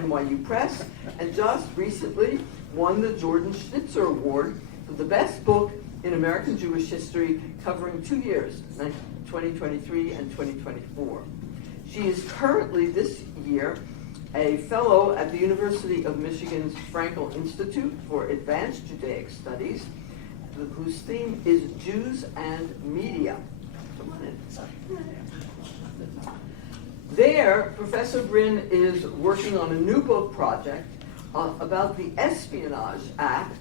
NYU Press, and just recently won the Jordan Schnitzer Award for the best book in American Jewish history, covering 2 years, 2023 and 2024. She is currently this year a fellow at the University of Michigan's Frankel Institute for Advanced Judaic Studies, whose theme is Jews and Media. Come on in. There, Professor Brinn is working on a new book project about the Espionage Act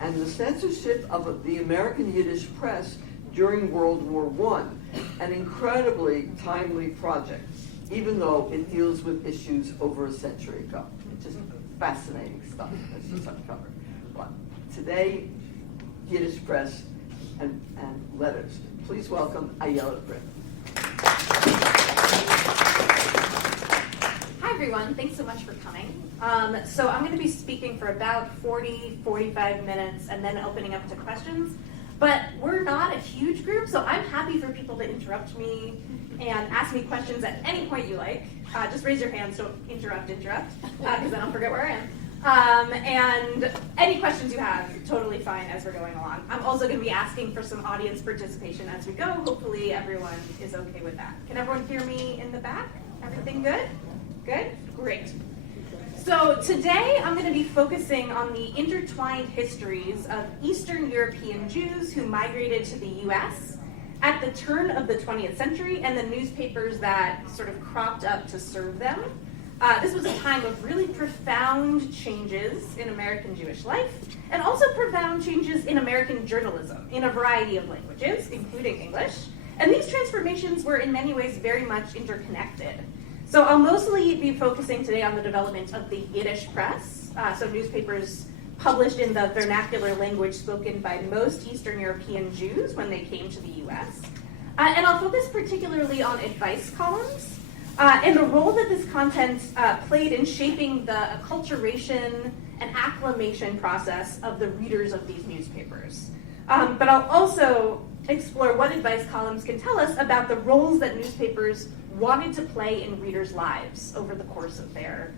and the censorship of the American Yiddish press during World War I, an incredibly timely project, even though it deals with issues over a century ago. It's just fascinating stuff that's just uncovered. But today, Yiddish press and letters. Please welcome Ayelet Brinn. Hi everyone, thanks so much for coming. So I'm going to be speaking for about 45 minutes and then opening up to questions. But we're not a huge group, so I'm happy for people to interrupt me and ask me questions at any point you like. Just raise your hands, don't interrupt, because then I'll forget where I am. And any questions you have, totally fine as we're going along. I'm also going to be asking for some audience participation as we go. Hopefully everyone is okay with that. Can everyone hear me in the back? Everything good? Good? Great. So today I'm going to be focusing on the intertwined histories of Eastern European Jews who migrated to the US at the turn of the 20th century and the newspapers that sort of cropped up to serve them. This was a time of really profound changes in American Jewish life and also profound changes in American journalism in a variety of languages, including English. And these transformations were in many ways very much interconnected. So I'll mostly be focusing today on the development of the Yiddish press, so newspapers published in the vernacular language spoken by most Eastern European Jews when they came to the US. And I'll focus particularly on advice columns and the role that this content played in shaping the acculturation and acclimation process of the readers of these newspapers. But I'll also explore what advice columns can tell us about the roles that newspapers wanted to play in readers' lives over the course of their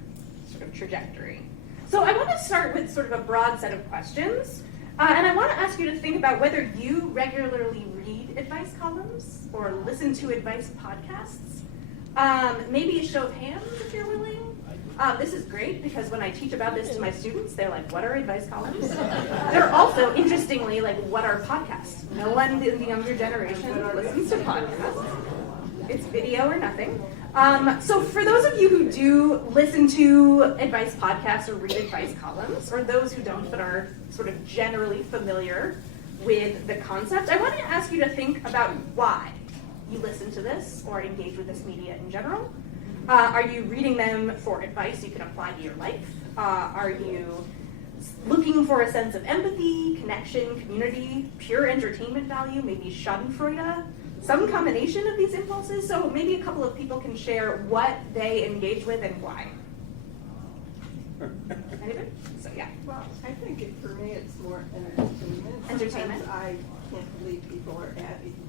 sort of trajectory. So I want to start with sort of a broad set of questions, and I want to ask you to think about whether you regularly read advice columns or listen to advice podcasts. Maybe a show of hands if you're willing. This is great because when I teach about this to my students, they're like, what are advice columns? They're also, interestingly, like, what are podcasts? No one in the younger generation listens to podcasts. It's video or nothing. So for those of you who do listen to advice podcasts or read advice columns, or those who don't but are sort of generally familiar with the concept, I want to ask you to think about why you listen to this or engage with this media in general. Are you reading them for advice you can apply to your life? Are you looking for a sense of empathy, connection, community, pure entertainment value, maybe schadenfreude? Some combination of these impulses, so maybe a couple of people can share what they engage with and why. Anybody? So yeah. Well, I think for me it's more entertainment. Entertainment? Sometimes I can't believe people are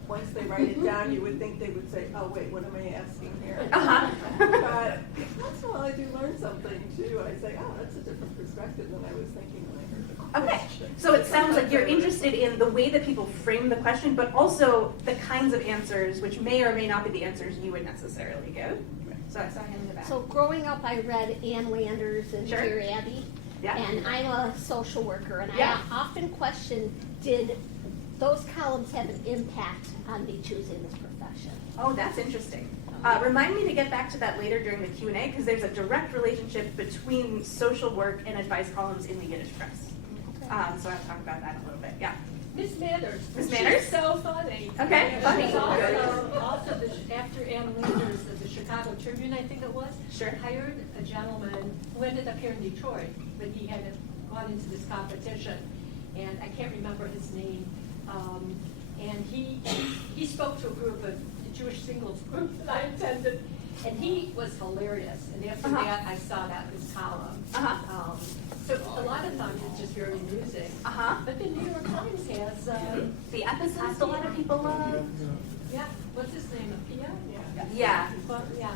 once they write it down, you would think they would say, oh wait, what am I asking here? But once in a while I do learn something too. I say, oh, that's a different perspective than I was thinking when I heard the question. Okay, so it sounds like you're interested in the way that people frame the question, but also the kinds of answers which may or may not be the answers you would necessarily give. So I saw him in the back. So growing up, I read Ann Landers and Sure. Dear Abby, Yeah. and I'm a social worker, and Yeah. I often question, did those columns have an impact on me choosing this profession? Oh, that's interesting. Remind me to get back to that later during the Q&A, because there's a direct relationship between social work and advice columns in the Yiddish press. So I'll talk about that a little bit. Yeah. Miss Manners. Miss Manners? She's so funny. Okay, funny. Also, after Ann Landers, the Chicago Tribune, I think it was, Sure. hired a gentleman who ended up here in Detroit, but he had gone into this competition, and I can't remember his name. And he spoke to a group of Jewish singles group that I attended, and he was hilarious. And after that, I saw that his column. So a lot of times it's just very amusing. But the New York Times has The ethicist a lot of people love. yeah, what's his name? Pia? Yeah. Well, yeah.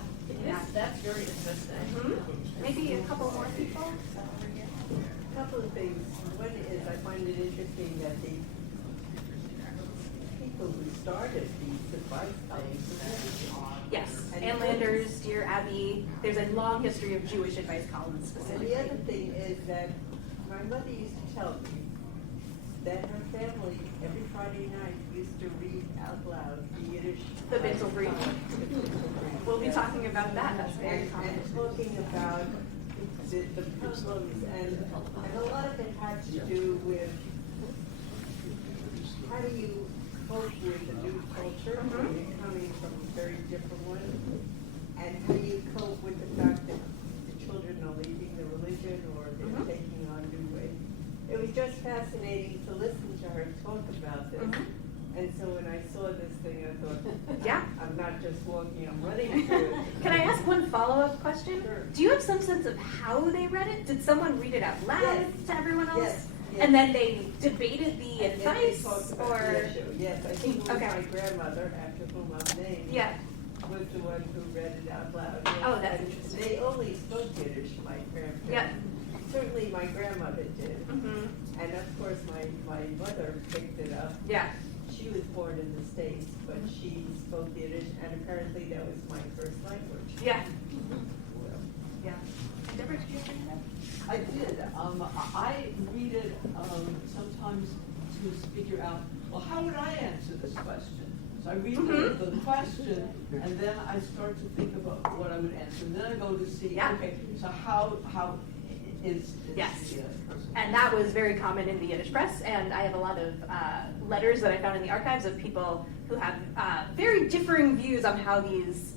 That's very interesting. maybe a couple more people? A couple of things. One is I find it interesting that the people who started these advice columns. Yes, Ann Landers, Dear Abby. There's a long history of Jewish advice columns And specifically. the other thing is that my mother used to tell me that her family every Friday night used to read out loud the Yiddish. The Bintel Brief. We'll be Yes. talking about that. That's very And common. talking about the problems, and a lot of it had to do with how do you cope with the new culture when you're coming from a very different one, and how do you cope with the fact that the children are leaving the religion or they're taking on new ways. It was just fascinating to listen to her talk about this. And so when I saw this thing, I thought, Yeah. I'm not just walking, I'm running to it. Can I ask one follow-up question? Sure. Do you have some sense of how they read it? Did someone read it out loud Yes. to everyone else? Yes, yes. And then they debated the And then they advice, talked about or? the issue. Yes, I think it was Okay. my grandmother, after whom I'm named. Yeah. Was the one who read it out loud. Yes. Oh, that's And interesting. They only spoke Yiddish, my grandparents. Yeah. Certainly my grandmother did. Mm-hmm. And of course, my mother picked it up. Yeah. She was born in the States, but she spoke Yiddish, and apparently that was my first language. Yeah. Yeah. And Deborah, did you ever read that? I did. I read it sometimes to figure out, well, how would I answer this question? So I read the question, and then I start to think about what I would answer. And then I go to see, Yeah. okay, so how is Yes. the person? And that was very common in the Yiddish press, and I have a lot of letters that I found in the archives of people who have very differing views on how these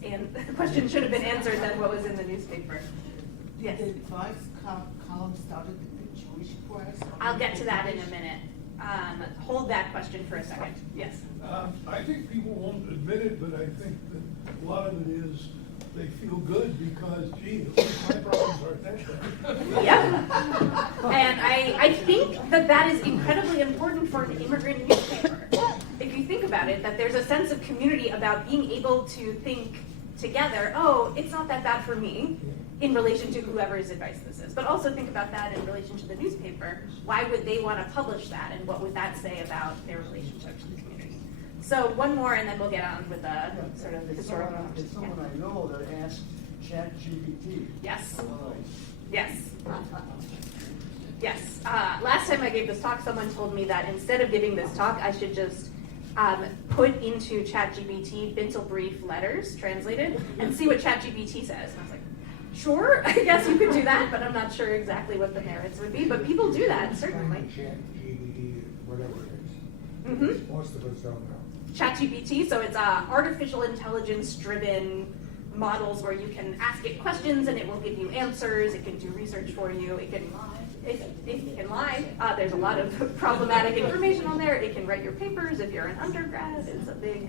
questions should have been answered than what was in the newspaper. Yes. The advice column started in the Jewish press? I'll get to that in a minute. Hold that question for a second. Yes. I think people won't admit it, but I think that a lot of it is they feel good because, gee, my problems aren't that bad. Yep. And I think that is incredibly important for an immigrant newspaper. If you think about it, that there's a sense of community about being able to think together, oh, it's not that bad for me, in relation to whoever's advice this is. But also think about that in relation to the newspaper. Why would they want to publish that, and what would that say about their relationship to the community? So one more, and then we'll get on with the sort of historical. There's someone I know that asked ChatGPT. Yes. Yes. Yes. Last time I gave this talk, someone told me that instead of giving this talk, I should just put into ChatGPT Bintel Brief letters translated and see what ChatGPT says. And I was like, sure, I guess you could do that, but I'm not sure exactly what the merits would be. But people do that, certainly. ChatGPT, whatever it is. Mm-hmm. Most of us don't know. ChatGPT, so it's artificial intelligence-driven models where you can ask it questions and it will give you answers. It can do research for you. It can lie. If it can lie, there's a lot of problematic information on there. It can write your papers if you're an undergrad. It's a big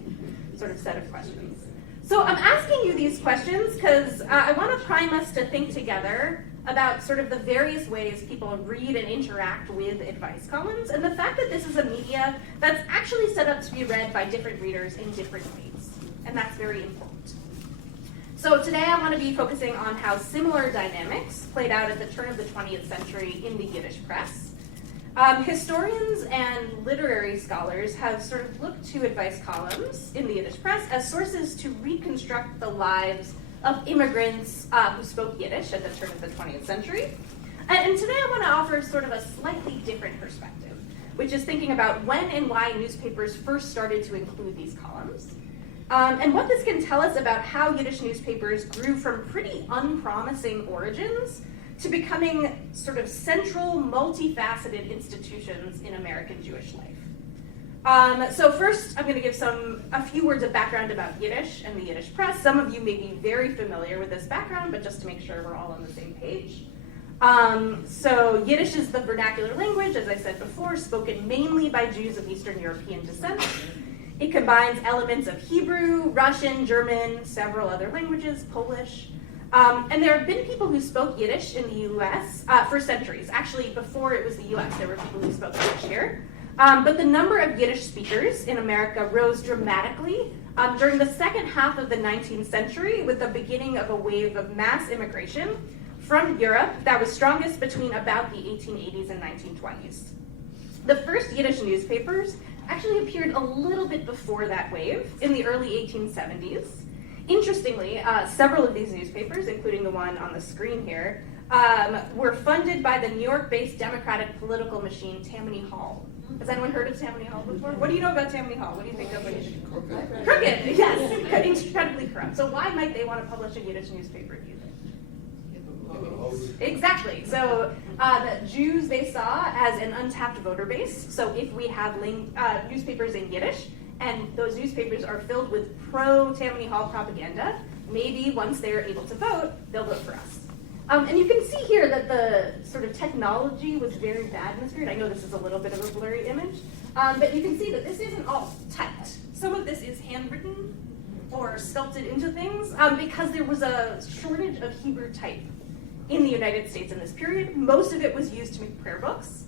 sort of set of questions. So I'm asking you these questions because I want to prime us to think together about sort of the various ways people read and interact with advice columns, and the fact that this is a media that's actually set up to be read by different readers in different ways, and that's very important. So today I want to be focusing on how similar dynamics played out at the turn of the 20th century in the Yiddish press. Historians and literary scholars have sort of looked to advice columns in the Yiddish press as sources to reconstruct the lives of immigrants who spoke Yiddish at the turn of the 20th century. And today I want to offer sort of a slightly different perspective, which is thinking about when and why newspapers first started to include these columns, and what this can tell us about how Yiddish newspapers grew from pretty unpromising origins to becoming sort of central, multifaceted institutions in American Jewish life. So first, I'm going to give a few words of background about Yiddish and the Yiddish press. Some of you may be very familiar with this background, but just to make sure we're all on the same page. So Yiddish is the vernacular language, as I said before, spoken mainly by Jews of Eastern European descent. It combines elements of Hebrew, Russian, German, several other languages, Polish. And there have been people who spoke Yiddish in the U.S. For centuries. Actually, before it was the U.S., there were people who spoke Yiddish here. But the number of Yiddish speakers in America rose dramatically during the second half of the 19th century with the beginning of a wave of mass immigration from Europe that was strongest between about the 1880s and 1920s. The first Yiddish newspapers actually appeared a little bit before that wave, in the early 1870s. Interestingly, several of these newspapers, including the one on the screen here, were funded by the New York-based Democratic political machine Tammany Hall. Has anyone heard of Tammany Hall before? What do you know about Tammany Hall? What do you think of when you Crooked, yes, incredibly corrupt. So why might they want to publish a Yiddish newspaper, do you think? Exactly. So the Jews they saw as an untapped voter base. So if we have newspapers in Yiddish, and those newspapers are filled with pro-Tammany Hall propaganda, maybe once they're able to vote, they'll vote for us. And you can see here that the sort of technology was very bad in this period. I know this is a little bit of a blurry image, but you can see that this isn't all typed. Some of this is handwritten or sculpted into things because there was a shortage of Hebrew type in the United States in this period. Most of it was used to make prayer books,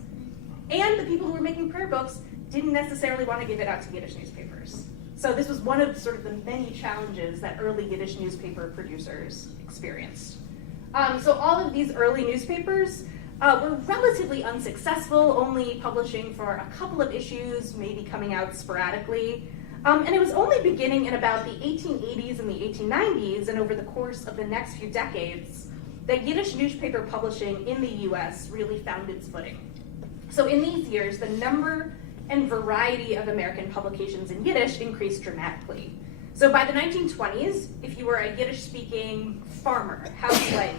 and the people who were making prayer books didn't necessarily want to give it out to Yiddish newspapers. So this was one of sort of the many challenges that early Yiddish newspaper producers experienced. So all of these early newspapers were relatively unsuccessful, only publishing for a couple of issues, maybe coming out sporadically. And it was only beginning in about the 1880s and the 1890s, and over the course of the next few decades, that Yiddish newspaper publishing in the US really found its footing. So in these years, the number and variety of American publications in Yiddish increased dramatically. So by the 1920s, if you were a Yiddish-speaking farmer, housewife,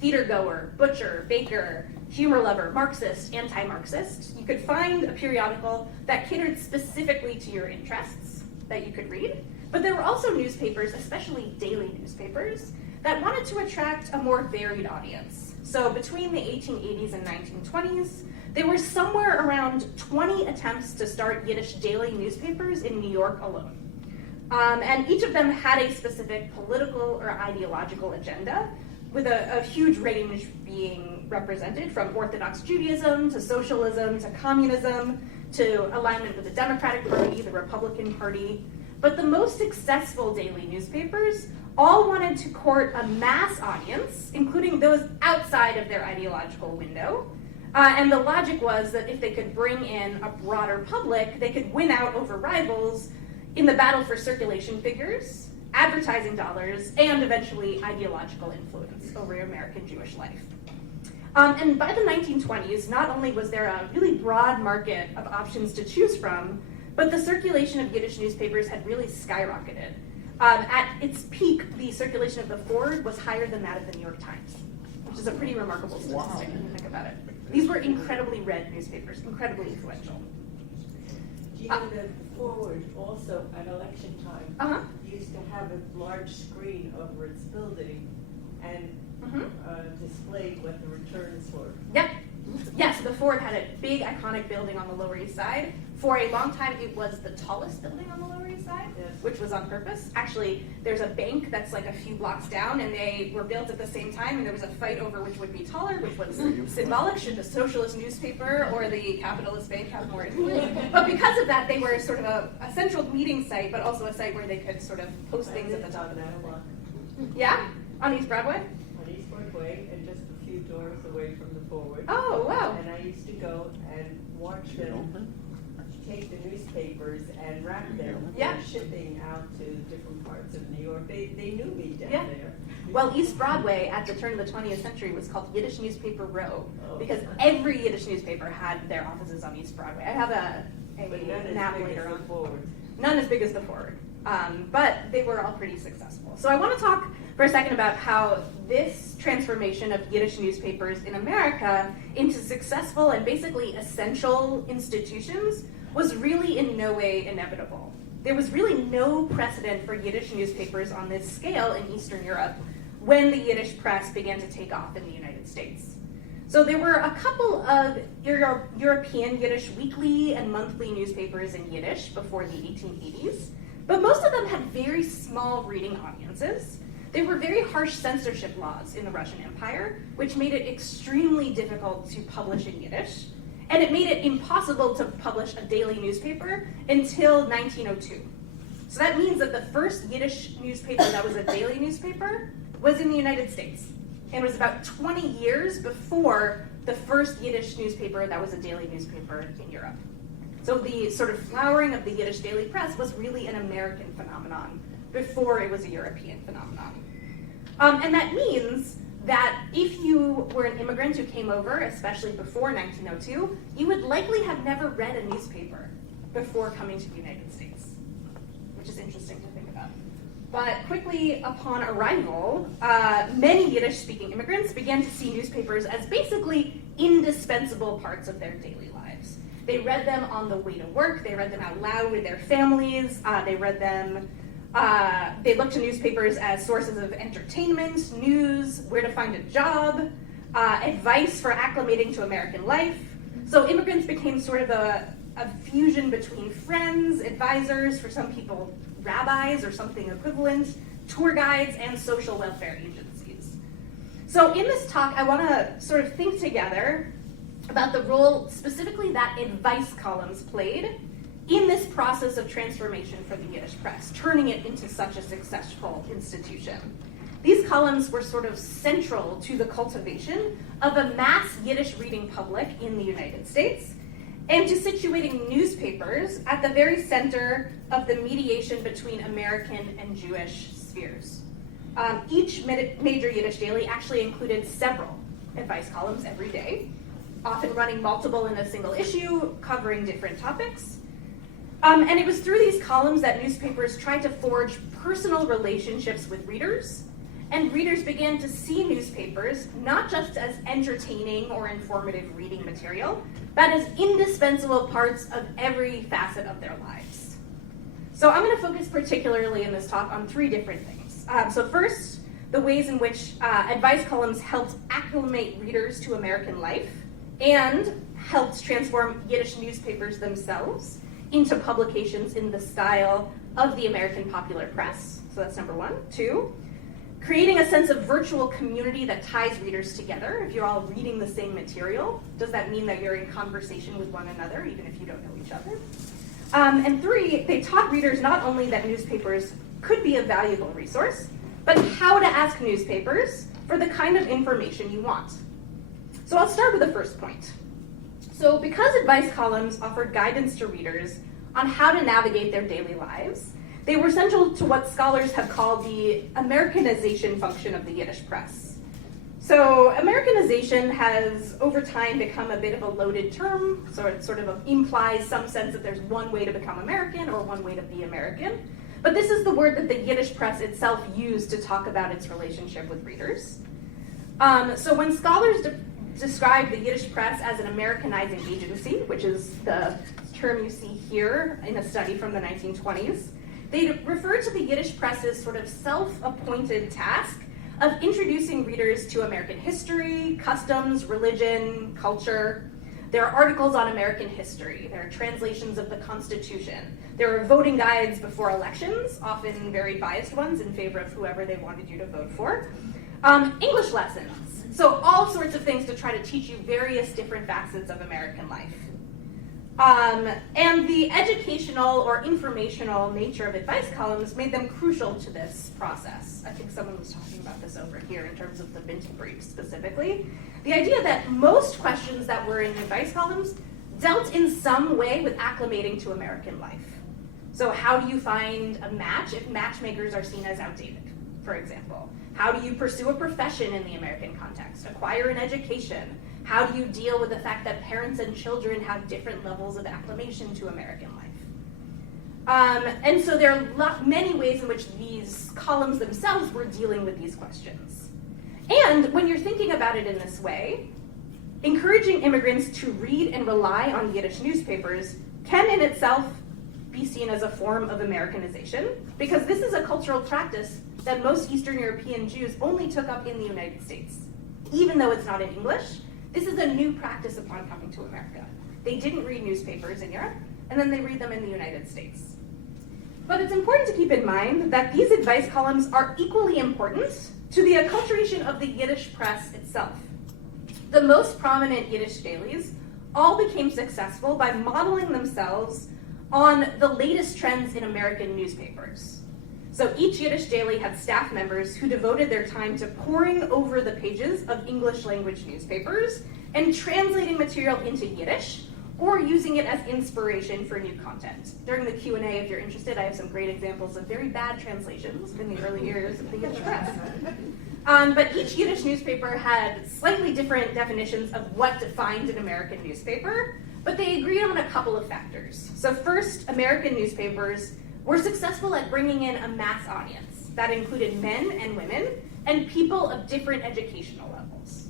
theater-goer, butcher, baker, humor lover, Marxist, anti-Marxist, you could find a periodical that catered specifically to your interests that you could read. But there were also newspapers, especially daily newspapers, that wanted to attract a more varied audience. So between the 1880s and 1920s, there were somewhere around 20 attempts to start Yiddish daily newspapers in New York alone. And each of them had a specific political or ideological agenda, with a huge range being represented, from Orthodox Judaism to socialism to communism to alignment with the Democratic Party, the Republican Party. But the most successful daily newspapers all wanted to court a mass audience, including those outside of their ideological window. And the logic was that if they could bring in a broader public, they could win out over rivals in the battle for circulation figures, advertising dollars, and eventually ideological influence over American Jewish life. And by the 1920s, not only was there a really broad market of options to choose from, but the circulation of Yiddish newspapers had really skyrocketed. At its peak, the circulation of the Ford was higher than that of the New York Times, which is a pretty remarkable statistic when you think about it. These were incredibly read newspapers, incredibly influential. Do you know that the Forward also at election time used to have a large screen over its building and displayed what the returns were? Yep. Yes, the Ford had a big iconic building on the Lower East Side. For a long time, it was the tallest building on the Lower East Side, which was on purpose. Actually, there's a bank that's like a few blocks down, and they were built at the same time, and there was a fight over which would be taller, which was symbolic. Should the socialist newspaper or the capitalist bank have more influence? But because of that, they were sort of a central meeting site, but also a site where they could sort of post things at the top of that. Yeah? On East Broadway? On East Broadway, and just a few doors away from the Forward. Oh, wow. And I used to go and watch them take the newspapers and wrap them for shipping out to different parts of New York. They knew me down there. Well, East Broadway at the turn of the 20th century was called Yiddish Newspaper Row, because every Yiddish newspaper had their offices on East Broadway. I have a map later on. None as big as the Forward, but they were all pretty successful. So I want to talk for a second about how this transformation of Yiddish newspapers in America into successful and basically essential institutions was really in no way inevitable. There was really no precedent for Yiddish newspapers on this scale in Eastern Europe when the Yiddish press began to take off in the United States. So there were a couple of European Yiddish weekly and monthly newspapers in Yiddish before the 1880s, but most of them had very small reading audiences. There were very harsh censorship laws in the Russian Empire, which made it extremely difficult to publish in Yiddish, and it made it impossible to publish a daily newspaper until 1902. So that means that the first Yiddish newspaper that was a daily newspaper was in the United States. and was about 20 years before the first Yiddish newspaper that was a daily newspaper in Europe. So the sort of flowering of the Yiddish daily press was really an American phenomenon before it was a European phenomenon. And that means that if you were an immigrant who came over, especially before 1902, you would likely have never read a newspaper before coming to the United States, which is interesting to think about. But quickly upon arrival, many Yiddish-speaking immigrants began to see newspapers as basically indispensable parts of their daily lives. They read them on the way to work, they read them out loud with their families, they looked to newspapers as sources of entertainment, news, where to find a job, advice for acclimating to American life. So immigrants became sort of a fusion between friends, advisors, for some people rabbis or something equivalent, tour guides, and social welfare agencies. So in this talk, I want to sort of think together about the role specifically that advice columns played in this process of transformation for the Yiddish press, turning it into such a successful institution. These columns were sort of central to the cultivation of a mass Yiddish reading public in the United States, and to situating newspapers at the very center of the mediation between American and Jewish spheres. Each major Yiddish daily actually included several advice columns every day, often running multiple in a single issue, covering different topics. And it was through these columns that newspapers tried to forge personal relationships with readers, and readers began to see newspapers not just as entertaining or informative reading material, but as indispensable parts of every facet of their lives. So I'm going to focus particularly in this talk on three different things. So first, the ways in which advice columns helped acclimate readers to American life and helped transform Yiddish newspapers themselves into publications in the style of the American popular press. So that's number one. Two, creating a sense of virtual community that ties readers together. If you're all reading the same material, does that mean that you're in conversation with one another, even if you don't know each other? And three, they taught readers not only that newspapers could be a valuable resource, but how to ask newspapers for the kind of information you want. So I'll start with the first point. So because advice columns offered guidance to readers on how to navigate their daily lives, they were central to what scholars have called the Americanization function of the Yiddish press. So Americanization has over time become a bit of a loaded term, so it sort of implies some sense that there's one way to become American or one way to be American. But this is the word that the Yiddish press itself used to talk about its relationship with readers. So when scholars describe the Yiddish press as an Americanizing agency, which is the term you see here in a study from the 1920s, they refer to the Yiddish press's sort of self-appointed task of introducing readers to American history, customs, religion, culture. There are articles on American history. There are translations of the Constitution. There are voting guides before elections, often very biased ones in favor of whoever they wanted you to vote for. English lessons. So all sorts of things to try to teach you various different facets of American life. And the educational or informational nature of advice columns made them crucial to this process. I think someone was talking about this over here in terms of the Vinton brief specifically. The idea that most questions that were in advice columns dealt in some way with acclimating to American life. So how do you find a match if matchmakers are seen as outdated, for example? How do you pursue a profession in the American context? Acquire an education? How do you deal with the fact that parents and children have different levels of acclimation to American life? And so there are many ways in which these columns themselves were dealing with these questions. And when you're thinking about it in this way, encouraging immigrants to read and rely on Yiddish newspapers can in itself be seen as a form of Americanization, because this is a cultural practice that most Eastern European Jews only took up in the United States. Even though it's not in English, this is a new practice upon coming to America. They didn't read newspapers in Europe, and then they read them in the United States. But it's important to keep in mind that these advice columns are equally important to the acculturation of the Yiddish press itself. The most prominent Yiddish dailies all became successful by modeling themselves on the latest trends in American newspapers. So each Yiddish daily had staff members who devoted their time to poring over the pages of English language newspapers and translating material into Yiddish or using it as inspiration for new content. During the Q&A, if you're interested, I have some great examples of very bad translations in the early years of the Yiddish press. But each Yiddish newspaper had slightly different definitions of what defined an American newspaper, but they agreed on a couple of factors. So first, American newspapers were successful at bringing in a mass audience that included men and women and people of different educational levels.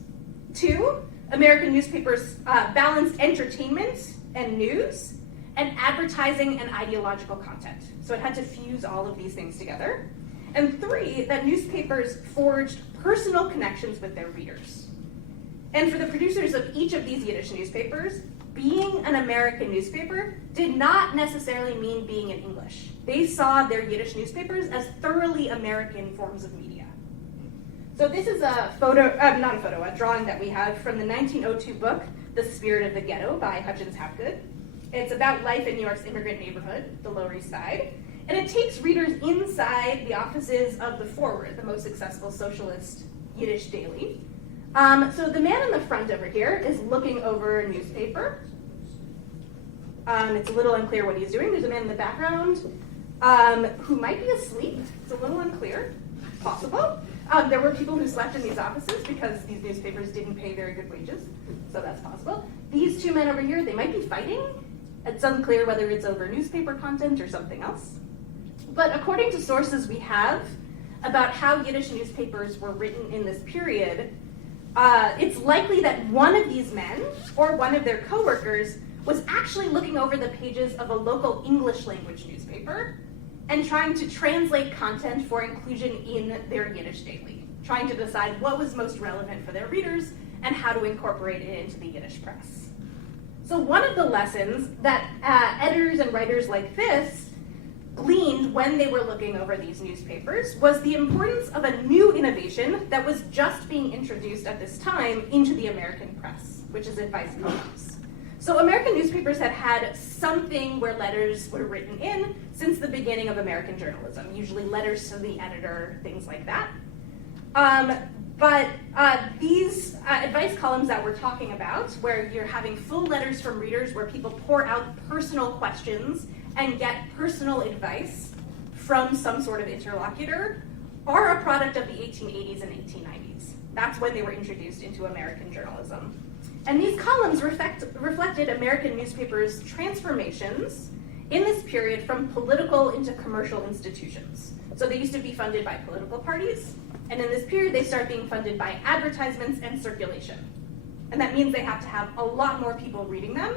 Two, American newspapers balanced entertainment and news and advertising and ideological content. So it had to fuse all of these things together. And three, that newspapers forged personal connections with their readers. And for the producers of each of these Yiddish newspapers, being an American newspaper did not necessarily mean being in English. They saw their Yiddish newspapers as thoroughly American forms of media. So this is a drawing that we have from the 1902 book, The Spirit of the Ghetto by Hutchins Hapgood. It's about life in New York's immigrant neighborhood, the Lower East Side. And it takes readers inside the offices of the Forward, the most successful socialist Yiddish daily. So the man in the front over here is looking over a newspaper. It's a little unclear what he's doing. There's a man in the background who might be asleep. It's a little unclear, possible. There were people who slept in these offices because these newspapers didn't pay very good wages, so that's possible. These two men over here, they might be fighting. It's unclear whether it's over newspaper content or something else. But according to sources we have about how Yiddish newspapers were written in this period, it's likely that one of these men or one of their coworkers was actually looking over the pages of a local English language newspaper and trying to translate content for inclusion in their Yiddish daily, trying to decide what was most relevant for their readers and how to incorporate it into the Yiddish press. So one of the lessons that editors and writers like this gleaned when they were looking over these newspapers was the importance of a new innovation that was just being introduced at this time into the American press, which is advice columns. So American newspapers had had something where letters were written in since the beginning of American journalism, usually letters to the editor, things like that. But these advice columns that we're talking about, where you're having full letters from readers where people pour out personal questions and get personal advice from some sort of interlocutor, are a product of the 1880s and 1890s. That's when they were introduced into American journalism. And these columns reflected American newspapers' transformations in this period from political into commercial institutions. So they used to be funded by political parties, and in this period they start being funded by advertisements and circulation. And that means they have to have a lot more people reading them,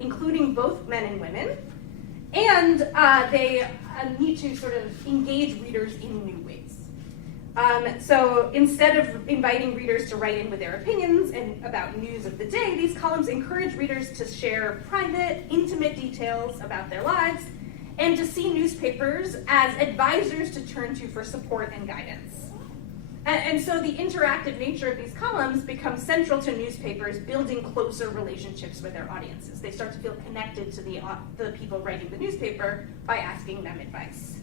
including both men and women, and they need to sort of engage readers in new ways. So instead of inviting readers to write in with their opinions and about news of the day, these columns encourage readers to share private, intimate details about their lives and to see newspapers as advisors to turn to for support and guidance. And so the interactive nature of these columns becomes central to newspapers building closer relationships with their audiences. They start to feel connected to the people writing the newspaper by asking them advice.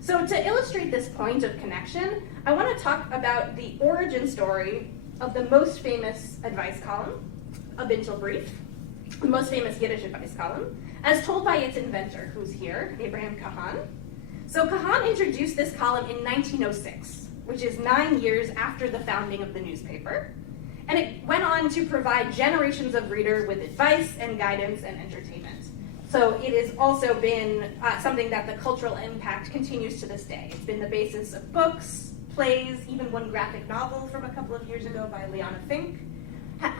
So to illustrate this point of connection, I want to talk about the origin story of the most famous advice column, a Bintel Brief, the most famous Yiddish advice column, as told by its inventor, who's here, Abraham Kahan. So Kahan introduced this column in 1906, which is 9 years after the founding of the newspaper, and it went on to provide generations of readers with advice and guidance and entertainment. So it has also been something that the cultural impact continues to this day. It's been the basis of books, plays, even one graphic novel from a couple of years ago by Liana Fink.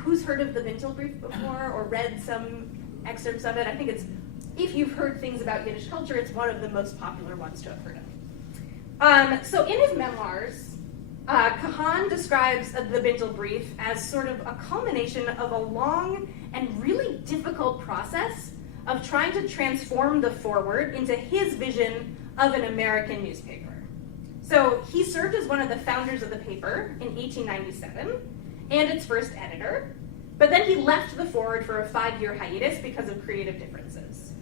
Who's heard of the Bintel Brief before or read some excerpts of it? I think it's, if you've heard things about Yiddish culture, it's one of the most popular ones to have heard of. So in his memoirs, Kahan describes the Bintel Brief as sort of a culmination of a long and really difficult process of trying to transform the Forward into his vision of an American newspaper. So he served as one of the founders of the paper in 1897 and its first editor, but then he left the Forward for a 5-year hiatus because of creative differences.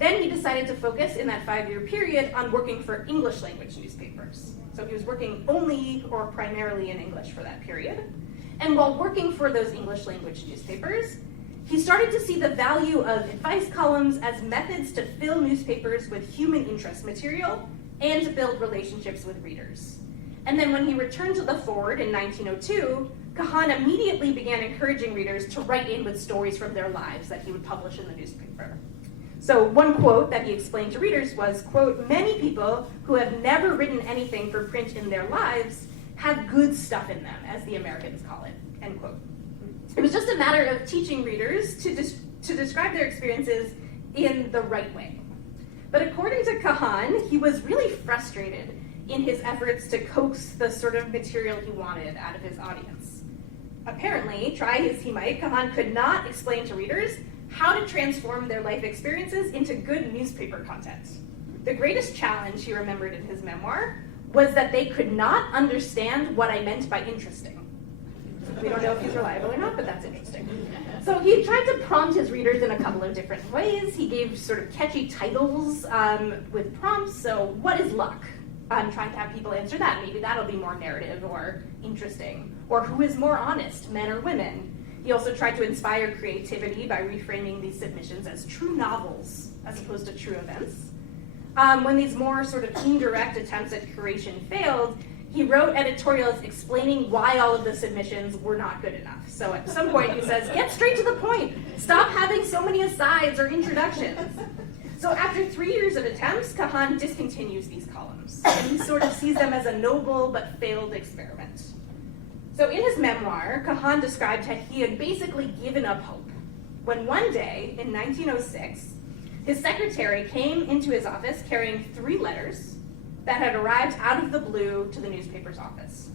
Then he decided to focus in that 5-year period on working for English language newspapers. So he was working only or primarily in English for that period. And while working for those English language newspapers, he started to see the value of advice columns as methods to fill newspapers with human interest material and to build relationships with readers. And then when he returned to the Forward in 1902, Kahan immediately began encouraging readers to write in with stories from their lives that he would publish in the newspaper. So one quote that he explained to readers was, quote, "Many people who have never written anything for print in their lives have good stuff in them, as the Americans call it," end quote. It was just a matter of teaching readers to describe their experiences in the right way. But according to Kahan, he was really frustrated in his efforts to coax the sort of material he wanted out of his audience. Apparently, try as he might, Kahan could not explain to readers how to transform their life experiences into good newspaper content. The greatest challenge, he remembered in his memoir, was that they could not understand what I meant by interesting. We don't know if he's reliable or not, but that's interesting. So he tried to prompt his readers in a couple of different ways. He gave sort of catchy titles with prompts. So what is luck? I'm trying to have people answer that. Maybe that'll be more narrative or interesting. Or who is more honest, men or women? He also tried to inspire creativity by reframing these submissions as true novels as opposed to true events. When these more sort of indirect attempts at curation failed, he wrote editorials explaining why all of the submissions were not good enough. So at some point he says, get straight to the point. Stop having so many asides or introductions. So after 3 years of attempts, Kahan discontinues these columns. And he sort of sees them as a noble but failed experiment. So in his memoir, Kahan described how he had basically given up hope when one day in 1906, his secretary came into his office carrying 3 letters that had arrived out of the blue to the newspaper's office.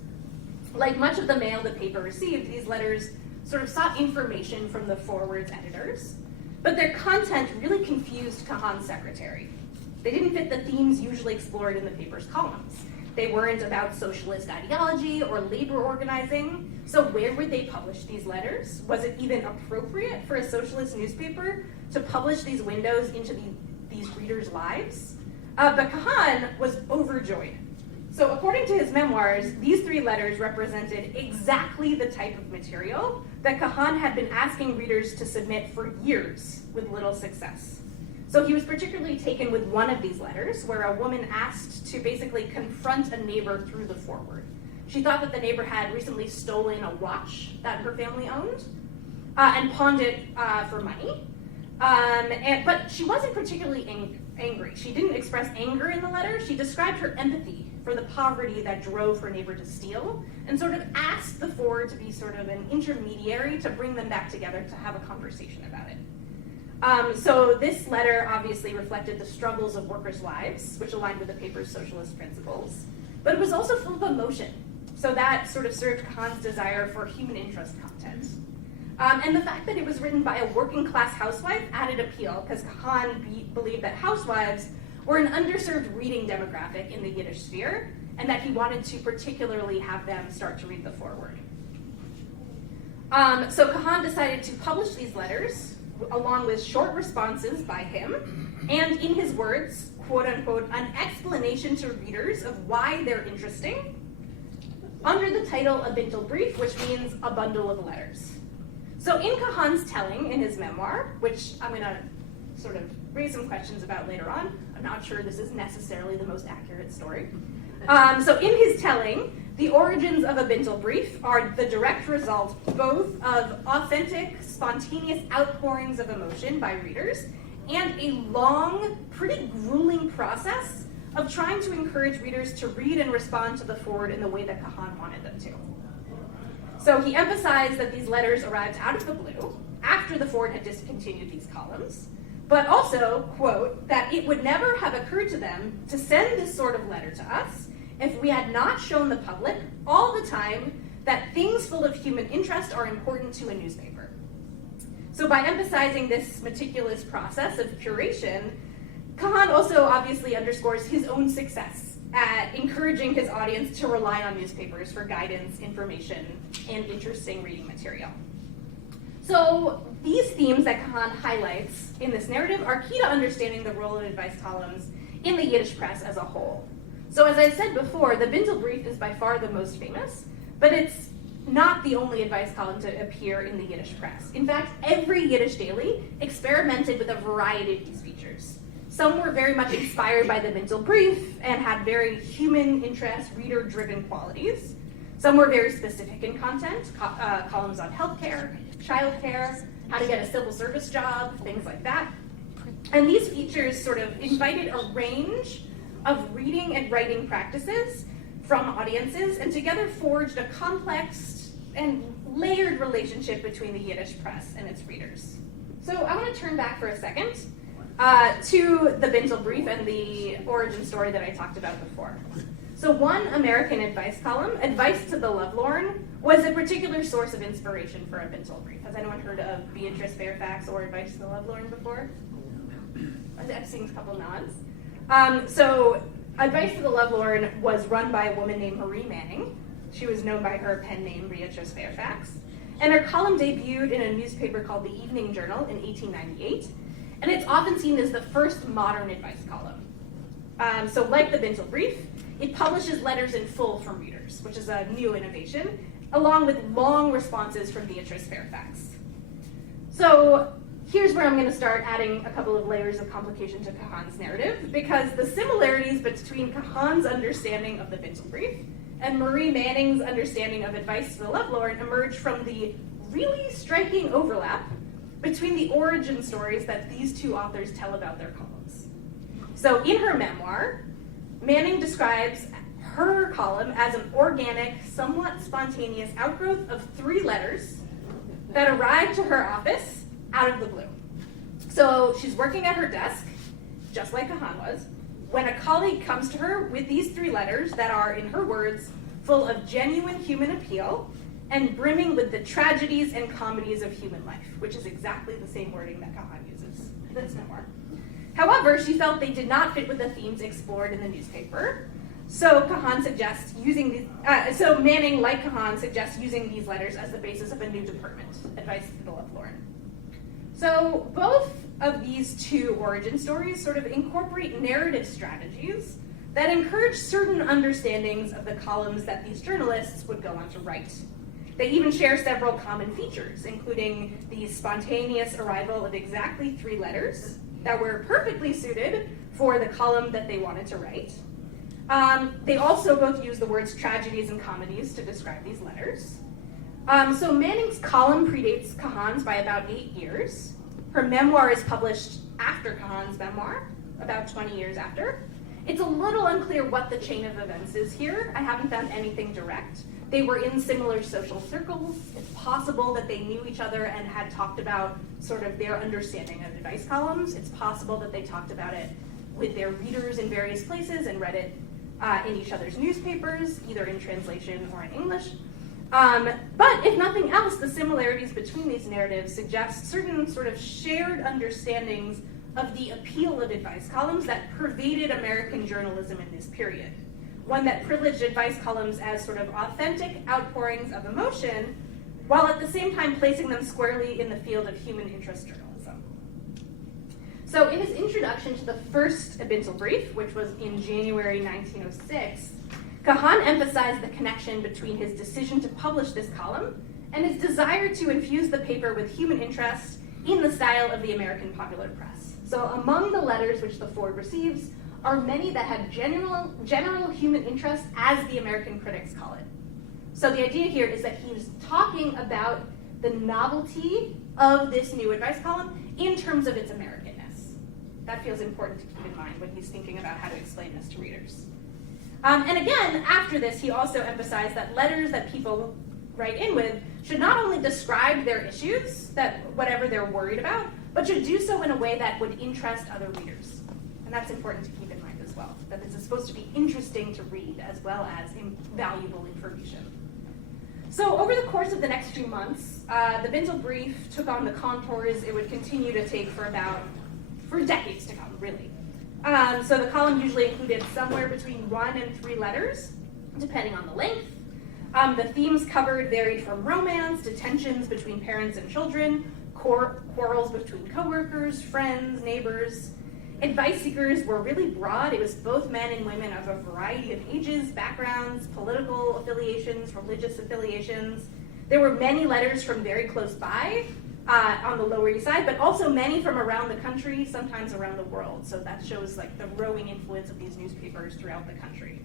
Like much of the mail the paper received, these letters sort of sought information from the Forward's editors, but their content really confused Kahan's secretary. They didn't fit the themes usually explored in the paper's columns. They weren't about socialist ideology or labor organizing, so where would they publish these letters? Was it even appropriate for a socialist newspaper to publish these windows into these readers' lives? But Kahan was overjoyed. So according to his memoirs, these 3 letters represented exactly the type of material that Kahan had been asking readers to submit for years with little success. So he was particularly taken with one of these letters where a woman asked to basically confront a neighbor through the Forward. She thought that the neighbor had recently stolen a watch that her family owned and pawned it for money. But she wasn't particularly angry. She didn't express anger in the letter. She described her empathy for the poverty that drove her neighbor to steal and sort of asked the Forward to be sort of an intermediary to bring them back together to have a conversation about it. So this letter obviously reflected the struggles of workers' lives, which aligned with the paper's socialist principles, but it was also full of emotion. So that sort of served Kahan's desire for human interest content. And the fact that it was written by a working class housewife added appeal because Kahan believed that housewives were an underserved reading demographic in the Yiddish sphere, and that he wanted to particularly have them start to read the Forward. So Kahan decided to publish these letters along with short responses by him, and in his words, quote unquote, an explanation to readers of why they're interesting, under the title A Bintel Brief, which means a bundle of letters. So in Kahan's telling in his memoir, which I'm going to sort of raise some questions about later on, I'm not sure this is necessarily the most accurate story. So in his telling, the origins of A Bintel Brief are the direct result both of authentic, spontaneous outpourings of emotion by readers and a long, pretty grueling process of trying to encourage readers to read and respond to the Forward in the way that Kahan wanted them to. So he emphasized that these letters arrived out of the blue after the Forward had discontinued these columns, but also, quote, that it would never have occurred to them to send this sort of letter to us if we had not shown the public all the time that things full of human interest are important to a newspaper. So by emphasizing this meticulous process of curation, Kahan also obviously underscores his own success at encouraging his audience to rely on newspapers for guidance, information, and interesting reading material. So these themes that Kahan highlights in this narrative are key to understanding the role of advice columns in the Yiddish press as a whole. So as I said before, the Bintel Brief is by far the most famous, but it's not the only advice column to appear in the Yiddish press. In fact, every Yiddish daily experimented with a variety of these features. Some were very much inspired by the Bintel Brief and had very human interest, reader-driven qualities. Some were very specific in content, columns on healthcare, childcare, how to get a civil service job, things like that. And these features sort of invited a range of reading and writing practices from audiences, and together forged a complex and layered relationship between the Yiddish press and its readers. So I want to turn back for a second to the Bintel Brief and the origin story that I talked about before. So one American advice column, Advice to the Lovelorn, was a particular source of inspiration for a Bintel Brief. Has anyone heard of Beatrice Fairfax or Advice to the Lovelorn before? I've seen a couple nods. So Advice to the Lovelorn was run by a woman named Marie Manning. She was known by her pen name Beatrice Fairfax. And her column debuted in a newspaper called the Evening Journal in 1898. And it's often seen as the first modern advice column. So like the Bintel Brief, it publishes letters in full from readers, which is a new innovation, along with long responses from Beatrice Fairfax. So here's where I'm going to start adding a couple of layers of complication to Kahan's narrative, because the similarities between Kahan's understanding of the Bintel Brief and Marie Manning's understanding of Advice to the Lovelorn emerge from the really striking overlap between the origin stories that these two authors tell about their columns. So in her memoir, Manning describes her column as an organic, somewhat spontaneous outgrowth of 3 letters that arrived to her office out of the blue. So she's working at her desk, just like Kahan was, when a colleague comes to her with these 3 letters that are, in her words, full of genuine human appeal and brimming with the tragedies and comedies of human life, which is exactly the same wording that Kahan uses in his memoir. However, she felt they did not fit with the themes explored in the newspaper. So Kahan suggests using these, so Manning, like Kahan, suggests using these letters as the basis of a new department, Advice to the Lovelorn. So both of these 2 origin stories sort of incorporate narrative strategies that encourage certain understandings of the columns that these journalists would go on to write. They even share several common features, including the spontaneous arrival of exactly 3 letters that were perfectly suited for the column that they wanted to write. They also both use the words tragedies and comedies to describe these letters. So Manning's column predates Kahan's by about 8 years. Her memoir is published after Kahan's memoir, about 20 years after. It's a little unclear what the chain of events is here. I haven't found anything direct. They were in similar social circles. It's possible that they knew each other and had talked about sort of their understanding of advice columns. It's possible that they talked about it with their readers in various places and read it in each other's newspapers, either in translation or in English. But if nothing else, the similarities between these narratives suggest certain sort of shared understandings of the appeal of advice columns that pervaded American journalism in this period. One that privileged advice columns as sort of authentic outpourings of emotion, while at the same time placing them squarely in the field of human interest journalism. So in his introduction to the first Bintel Brief, which was in January 1906, Kahan emphasized the connection between his decision to publish this column and his desire to infuse the paper with human interest in the style of the American popular press. So among the letters which the Ford receives are many that have general human interest, as the American critics call it. So the idea here is that he's talking about the novelty of this new advice column in terms of its Americanness. That feels important to keep in mind when he's thinking about how to explain this to readers. And again, after this, he also emphasized that letters that people write in with should not only describe their issues, that whatever they're worried about, but should do so in a way that would interest other readers. And that's important to keep in mind as well, that this is supposed to be interesting to read as well as valuable information. So over the course of the next few months, the Bintel Brief took on the contours it would continue to take for decades to come, really. So the column usually included somewhere between 1 and 3 letters, depending on the length. The themes covered varied from romance to tensions between parents and children, quarrels between coworkers, friends, neighbors. Advice seekers were really broad. It was both men and women of a variety of ages, backgrounds, political affiliations, religious affiliations. There were many letters from very close by on the Lower East Side, but also many from around the country, sometimes around the world. So that shows like the growing influence of these newspapers throughout the country.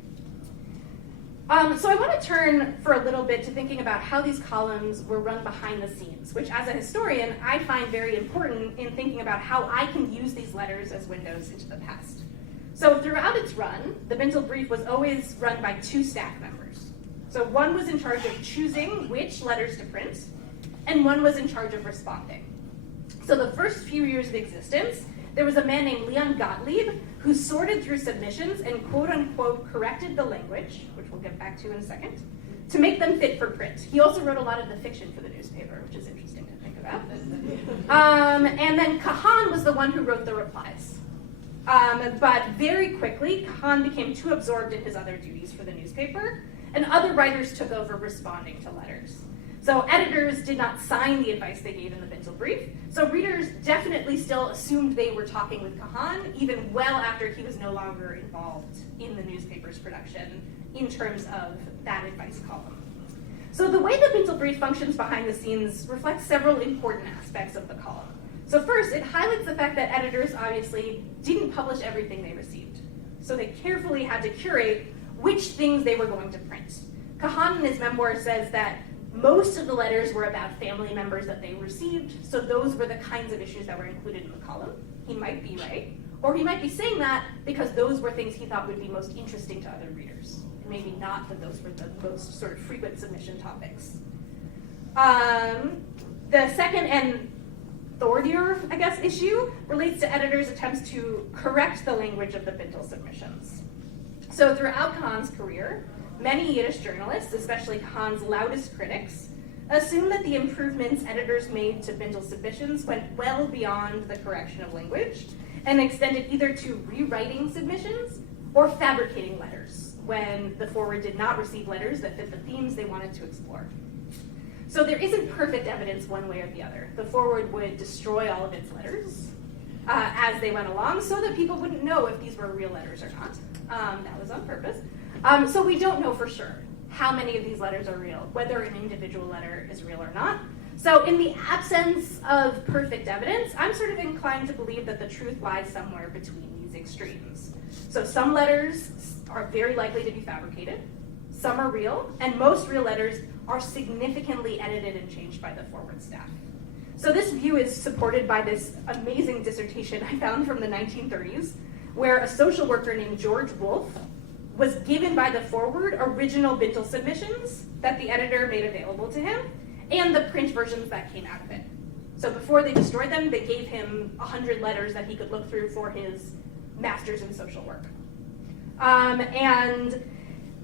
So I want to turn for a little bit to thinking about how these columns were run behind the scenes, which as a historian, I find very important in thinking about how I can use these letters as windows into the past. So throughout its run, the Bintel Brief was always run by 2 staff members. So one was in charge of choosing which letters to print, and one was in charge of responding. So the first few years of existence, there was a man named Leon Gottlieb who sorted through submissions and quote-unquote corrected the language, which we'll get back to in a second, to make them fit for print. He also wrote a lot of the fiction for the newspaper, which is interesting to think about. And then Kahan was the one who wrote the replies. But very quickly, Kahan became too absorbed in his other duties for the newspaper, and other writers took over responding to letters. So editors did not sign the advice they gave in the Bintel Brief, so readers definitely still assumed they were talking with Kahan, even well after he was no longer involved in the newspaper's production in terms of that advice column. So the way the Bintel Brief functions behind the scenes reflects several important aspects of the column. So first, it highlights the fact that editors obviously didn't publish everything they received. So they carefully had to curate which things they were going to print. Kahan in his memoir says that most of the letters were about family members that they received, so those were the kinds of issues that were included in the column. He might be right, or he might be saying that because those were things he thought would be most interesting to other readers. Maybe not that those were the most sort of frequent submission topics. The second and thornier, I guess, issue relates to editors' attempts to correct the language of the Bintel submissions. So throughout Kahan's career, many Yiddish journalists, especially Kahan's loudest critics, assumed that the improvements editors made to Bintel submissions went well beyond the correction of language and extended either to rewriting submissions or fabricating letters when the forward did not receive letters that fit the themes they wanted to explore. So there isn't perfect evidence one way or the other. The forward would destroy all of its letters as they went along so that people wouldn't know if these were real letters or not. That was on purpose. So we don't know for sure how many of these letters are real, whether an individual letter is real or not. So in the absence of perfect evidence, I'm sort of inclined to believe that the truth lies somewhere between these extremes. So some letters are very likely to be fabricated, some are real, and most real letters are significantly edited and changed by the forward staff. So this view is supported by this amazing dissertation I found from the 1930s, where a social worker named George Wolfe was given by the forward original Bintel submissions that the editor made available to him, and the print versions that came out of it. So before they destroyed them, they gave him 100 letters that he could look through for his master's in social work. And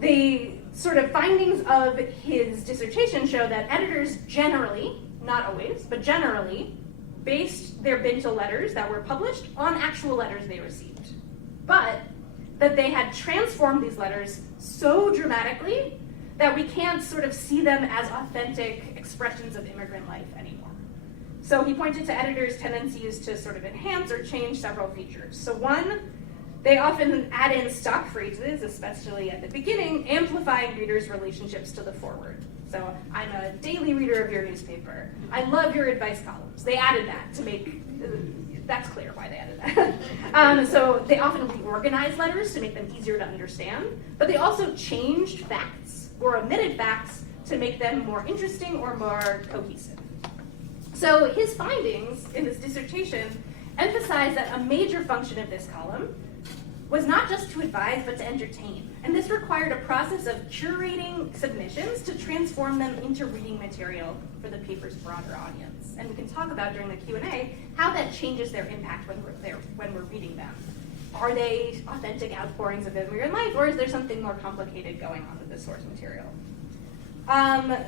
the sort of findings of his dissertation show that editors generally, not always, but generally, based their Bintel letters that were published on actual letters they received. But that they had transformed these letters so dramatically that we can't sort of see them as authentic expressions of immigrant life anymore. So he pointed to editors' tendencies to sort of enhance or change several features. So one, they often add in stock phrases, especially at the beginning, amplifying readers' relationships to the forward. So I'm a daily reader of your newspaper. I love your advice columns. They added that to make, that's clear why they added that. So they often reorganize letters to make them easier to understand, but they also changed facts or omitted facts to make them more interesting or more cohesive. So his findings in this dissertation emphasize that a major function of this column was not just to advise, but to entertain. And this required a process of curating submissions to transform them into reading material for the paper's broader audience. And we can talk about during the Q&A how that changes their impact when we're reading them. Are they authentic outpourings of immigrant life, or is there something more complicated going on with the source material?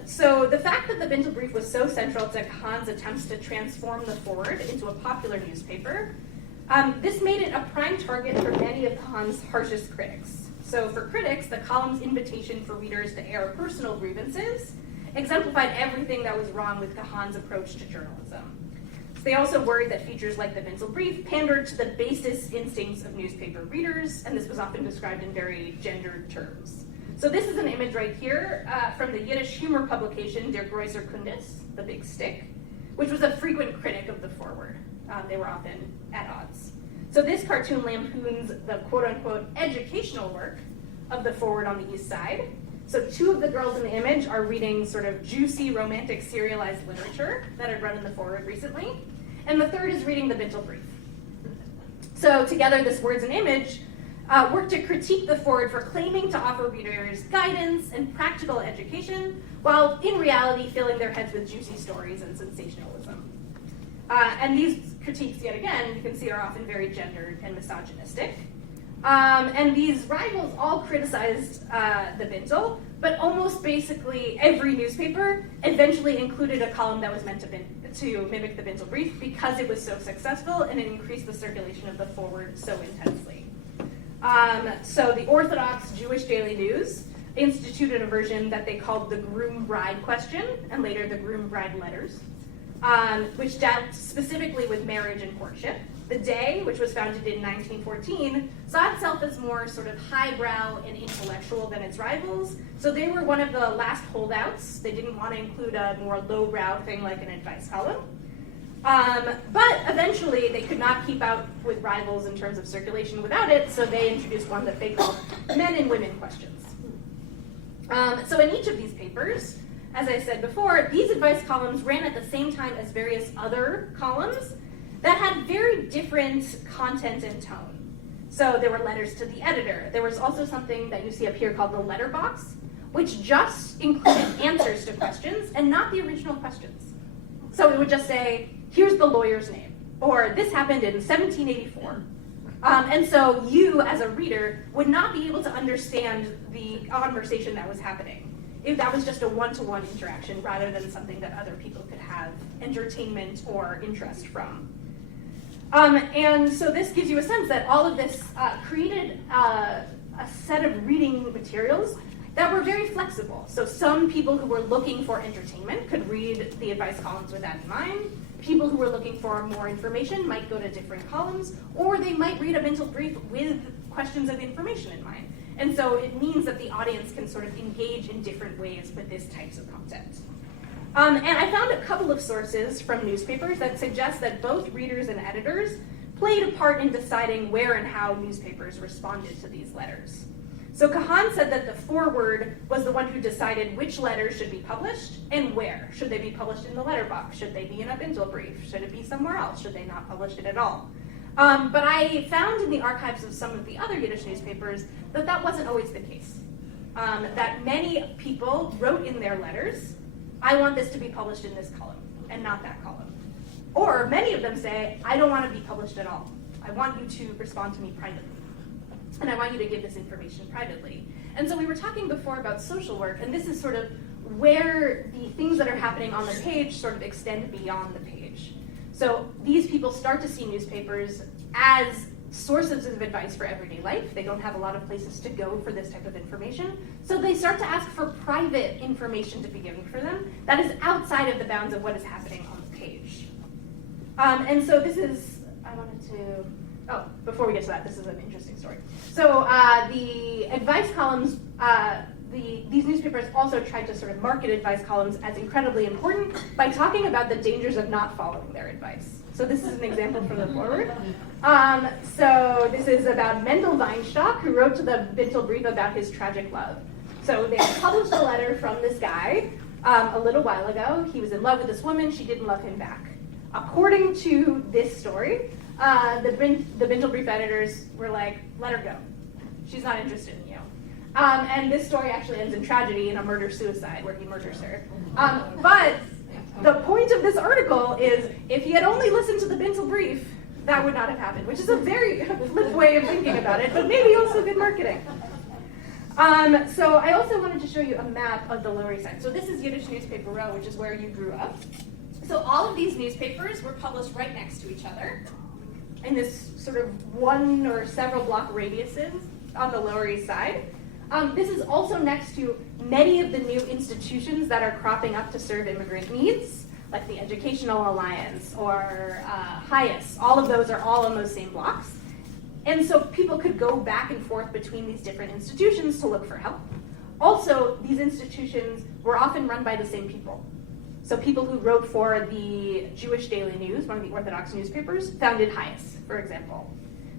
So the fact that the Bintel Brief was so central to Kahan's attempts to transform the Forward into a popular newspaper, this made it a prime target for many of Kahan's harshest critics. So for critics, the column's invitation for readers to air personal grievances exemplified everything that was wrong with Kahan's approach to journalism. They also worried that features like the Binzel Brief pandered to the basest instincts of newspaper readers, and this was often described in very gendered terms. So this is an image right here from the Yiddish humor publication Der Größer Kundis, The Big Stick, which was a frequent critic of the Forward. They were often at odds. So this cartoon lampoons the quote-unquote educational work of the Forward on the East Side. So two of the girls in the image are reading sort of juicy, romantic, serialized literature that had run in the Forward recently. And the third is reading the Bintel Brief. So together, this Words and Image worked to critique the Forward for claiming to offer readers guidance and practical education, while in reality filling their heads with juicy stories and sensationalism. And these critiques, yet again, you can see are often very gendered and misogynistic. And these rivals all criticized the Bintel, but almost basically every newspaper eventually included a column that was meant to mimic the Bintel Brief because it was so successful and it increased the circulation of the Forward so intensely. So the Orthodox Jewish Daily News instituted a version that they called the Groom-Bride Question, and later the Groom-Bride Letters, which dealt specifically with marriage and courtship. The Day, which was founded in 1914, saw itself as more sort of highbrow and intellectual than its rivals, so they were one of the last holdouts. They didn't want to include a more lowbrow thing like an advice column. But eventually, they could not keep up with rivals in terms of circulation without it, so they introduced one that they called Men and Women Questions. So in each of these papers, as I said before, these advice columns ran at the same time as various other columns that had very different content and tone. So there were letters to the editor. There was also something that you see up here called the letterbox, which just included answers to questions and not the original questions. So it would just say, here's the lawyer's name, or this happened in 1784. And so you, as a reader, would not be able to understand the conversation that was happening if that was just a one-to-one interaction rather than something that other people could have entertainment or interest from. And so this gives you a sense that all of this created a set of reading materials that were very flexible. So some people who were looking for entertainment could read the advice columns with that in mind. People who were looking for more information might go to different columns, or they might read a Bintel Brief with questions of information in mind. And so it means that the audience can sort of engage in different ways with this types of content. And I found a couple of sources from newspapers that suggest that both readers and editors played a part in deciding where and how newspapers responded to these letters. So Kahan said that the Forward was the one who decided which letters should be published and where. Should they be published in the letterbox? Should they be in a Bintel Brief? Should it be somewhere else? Should they not publish it at all? But I found in the archives of some of the other Yiddish newspapers that that wasn't always the case. That many people wrote in their letters, I want this to be published in this column and not that column. Or many of them say, I don't want to be published at all. I want you to respond to me privately. And I want you to give this information privately. And so we were talking before about social work, and this is sort of where the things that are happening on the page sort of extend beyond the page. So these people start to see newspapers as sources of advice for everyday life. They don't have a lot of places to go for this type of information. So they start to ask for private information to be given for them that is outside of the bounds of what is happening on the page. And so this is, I wanted to, before we get to that, this is an interesting story. So the advice columns, these newspapers also tried to sort of market advice columns as incredibly important by talking about the dangers of not following their advice. So this is an example from the Forward. So this is about Mendel Weinstock, who wrote to the Bintel Brief about his tragic love. So they published a letter from this guy a little while ago. He was in love with this woman. She didn't love him back. According to this story, the Bintel Brief editors were like, let her go. She's not interested in you. And this story actually ends in tragedy in a murder-suicide where he murders her. But the point of this article is if he had only listened to the Bintel Brief, that would not have happened, which is a very flip way of thinking about it, but maybe also good marketing. So I also wanted to show you a map of the Lower East Side. So this is Yiddish Newspaper Row, which is where you grew up. So all of these newspapers were published right next to each other in this sort of one or several block radiuses on the Lower East Side. This is also next to many of the new institutions that are cropping up to serve immigrant needs, like the Educational Alliance or HIAS. All of those are all on those same blocks. And so people could go back and forth between these different institutions to look for help. Also, these institutions were often run by the same people. So people who wrote for the Jewish Daily News, one of the Orthodox newspapers, founded HIAS, for example.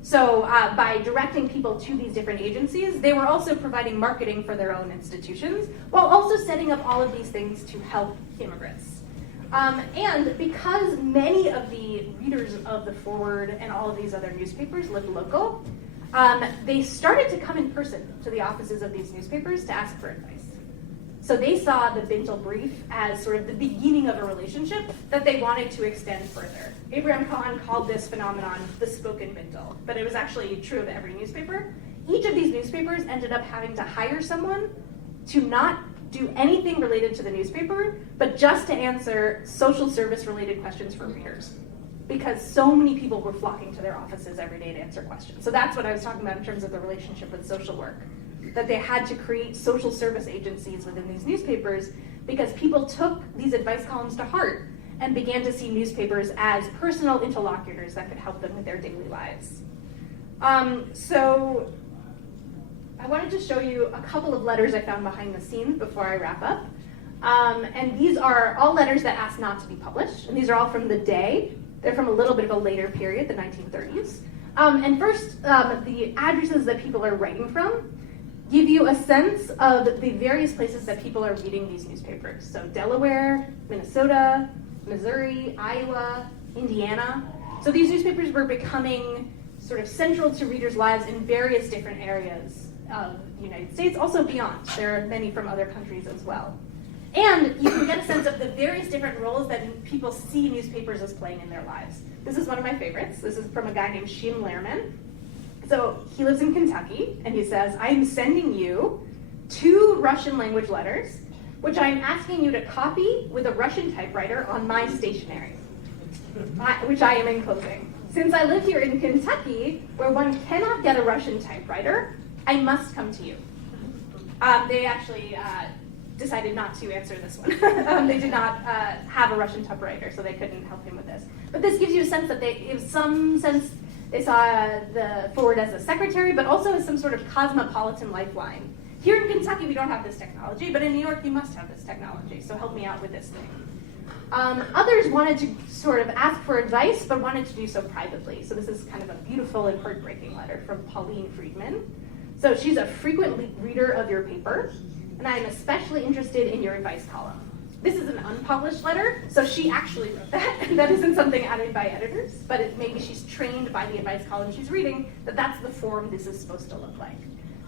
So by directing people to these different agencies, they were also providing marketing for their own institutions, while also setting up all of these things to help immigrants. And because many of the readers of the Forward and all of these other newspapers lived local, they started to come in person to the offices of these newspapers to ask for advice. So they saw the Bintel brief as sort of the beginning of a relationship that they wanted to extend further. Abraham Cohen called this phenomenon the spoken Bintel, but it was actually true of every newspaper. Each of these newspapers ended up having to hire someone to not do anything related to the newspaper, but just to answer social service related questions for readers, because so many people were flocking to their offices every day to answer questions. So that's what I was talking about in terms of the relationship with social work, that they had to create social service agencies within these newspapers because people took these advice columns to heart and began to see newspapers as personal interlocutors that could help them with their daily lives. So I wanted to show you a couple of letters I found behind the scenes before I wrap up. And these are all letters that asked not to be published, and these are all from the day. They're from a little bit of a later period, the 1930s. And first, the addresses that people are writing from give you a sense of the various places that people are reading these newspapers. So Delaware, Minnesota, Missouri, Iowa, Indiana. So these newspapers were becoming sort of central to readers' lives in various different areas of the United States, also beyond. There are many from other countries as well. And you can get a sense of the various different roles that people see newspapers as playing in their lives. This is one of my favorites. This is from a guy named Shim Lehrman. So he lives in Kentucky, and he says, I am sending you 2 Russian language letters, which I am asking you to copy with a Russian typewriter on my stationery, which I am enclosing. Since I live here in Kentucky, where one cannot get a Russian typewriter, I must come to you. They actually decided not to answer this one. They did not have a Russian typewriter, so they couldn't help him with this. But this gives you a sense that they saw the Forward as a secretary, but also as some sort of cosmopolitan lifeline. Here in Kentucky, we don't have this technology, but in New York, you must have this technology, so help me out with this thing. Others wanted to sort of ask for advice, but wanted to do so privately. So this is kind of a beautiful and heartbreaking letter from Pauline Friedman. So she's a frequent reader of your paper, and I am especially interested in your advice column. This is an unpublished letter, so she actually wrote that. That isn't something added by editors, but maybe she's trained by the advice column she's reading that that's the form this is supposed to look like.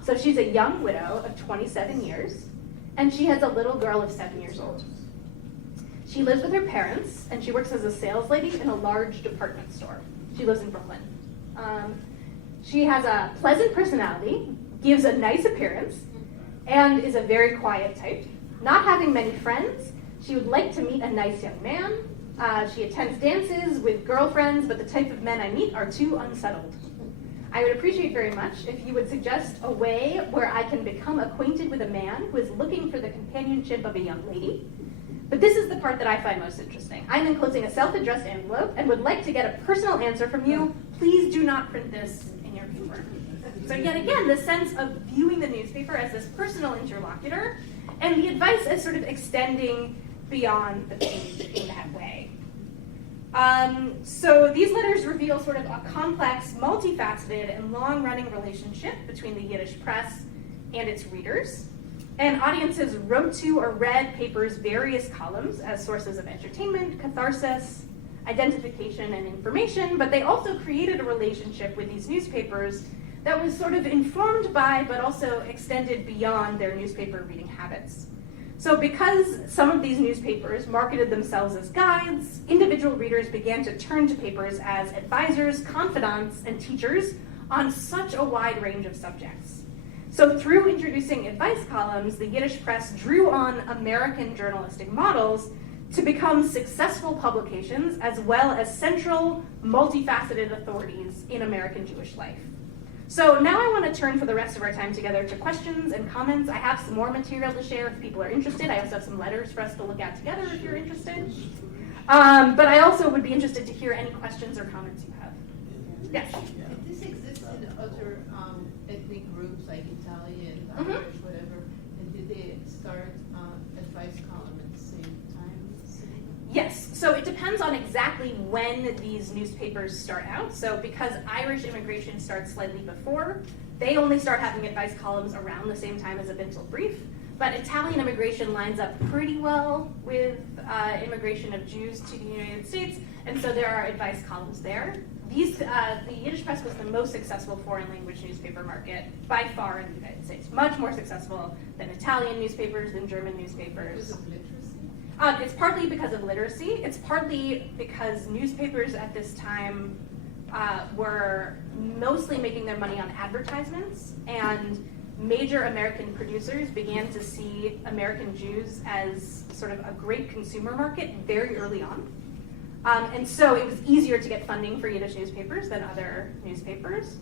So she's a young widow of 27 years, and she has a little girl of 7 years old. She lives with her parents, and she works as a sales lady in a large department store. She lives in Brooklyn. She has a pleasant personality, gives a nice appearance, and is a very quiet type. Not having many friends, she would like to meet a nice young man. She attends dances with girlfriends, but the type of men I meet are too unsettled. I would appreciate very much if you would suggest a way where I can become acquainted with a man who is looking for the companionship of a young lady. But this is the part that I find most interesting. I'm enclosing a self-addressed envelope and would like to get a personal answer from you. Please do not print this in your paper. So yet again, the sense of viewing the newspaper as this personal interlocutor, and the advice as sort of extending beyond the page in that way. So these letters reveal sort of a complex, multifaceted, and long-running relationship between the Yiddish press and its readers. And audiences wrote to or read papers' various columns as sources of entertainment, catharsis, identification, and information, but they also created a relationship with these newspapers that was sort of informed by, but also extended beyond their newspaper reading habits. So because some of these newspapers marketed themselves as guides, individual readers began to turn to papers as advisors, confidants, and teachers on such a wide range of subjects. So through introducing advice columns, the Yiddish press drew on American journalistic models to become successful publications as well as central, multifaceted authorities in American Jewish life. So now I want to turn for the rest of our time together to questions and comments. I have some more material to share if people are interested. I also have some letters for us to look at together if you're interested. But I also would be interested to hear any questions or comments you have. Yes? This exists in other ethnic groups like Italian, Mhm. Irish, whatever, and did they start advice column at the same time? Yes, so it depends on exactly when these newspapers start out. So because Irish immigration starts slightly before, they only start having advice columns around the same time as a Bintel Brief. But Italian immigration lines up pretty well with immigration of Jews to the United States, and so there are advice columns there. The Yiddish Press was the most successful foreign language newspaper market by far in the United States. Much more successful than Italian newspapers, than German newspapers. Because of literacy? It's partly because of literacy. It's partly because newspapers at this time were mostly making their money on advertisements, and major American producers began to see American Jews as sort of a great consumer market very early on. And so it was easier to get funding for Yiddish newspapers than other newspapers.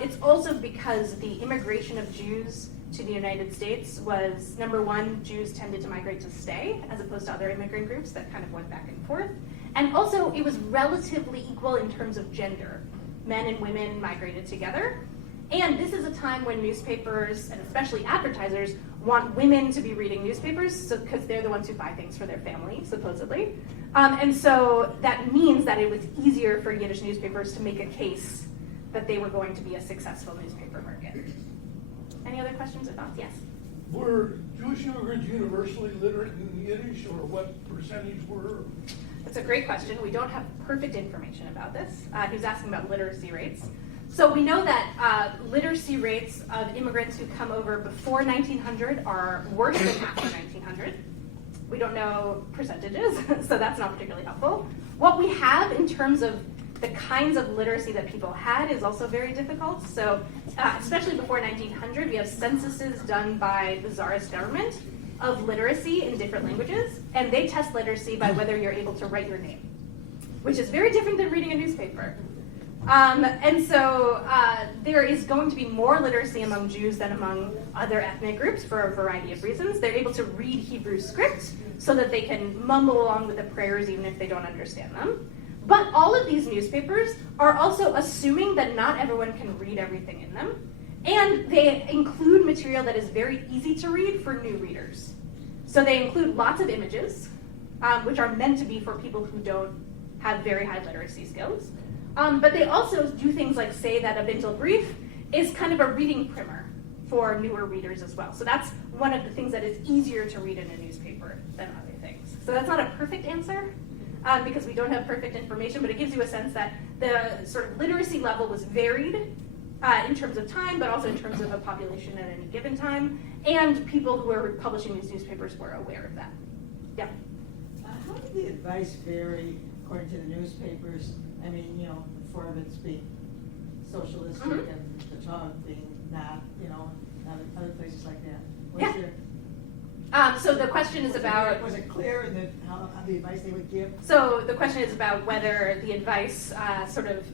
It's also because the immigration of Jews to the United States was, number one, Jews tended to migrate to stay, as opposed to other immigrant groups that kind of went back and forth. And also, it was relatively equal in terms of gender. Men and women migrated together. And this is a time when newspapers, and especially advertisers, want women to be reading newspapers because they're the ones who buy things for their family, supposedly. And so that means that it was easier for Yiddish newspapers to make a case that they were going to be a successful newspaper market. Any other questions or thoughts? Yes? Were Jewish immigrants universally literate in Yiddish, or what percentage were? That's a great question. We don't have perfect information about this. He was asking about literacy rates. So we know that literacy rates of immigrants who come over before 1900 are worse than after 1900. We don't know percentages, so that's not particularly helpful. What we have in terms of the kinds of literacy that people had is also very difficult. So especially before 1900, we have censuses done by the Tsarist government of literacy in different languages, and they test literacy by whether you're able to write your name, which is very different than reading a newspaper. And so there is going to be more literacy among Jews than among other ethnic groups for a variety of reasons. They're able to read Hebrew script so that they can mumble along with the prayers even if they don't understand them. But all of these newspapers are also assuming that not everyone can read everything in them. And they include material that is very easy to read for new readers. So they include lots of images, which are meant to be for people who don't have very high literacy skills. But they also do things like say that a Bintel Brief is kind of a reading primer for newer readers as well. So that's one of the things that is easier to read in a newspaper than other things. So that's not a perfect answer, because we don't have perfect information, but it gives you a sense that the sort of literacy level was varied in terms of time, but also in terms of a population at any given time, and people who were publishing these newspapers were aware of that. Yeah? How did the advice vary according to the newspapers? I mean, the four of it's being socialistic Mhm. and the Tog being not, other places like that. Yeah. So the question is about... Was it clear in how the advice they would give? So the question is about whether the advice sort of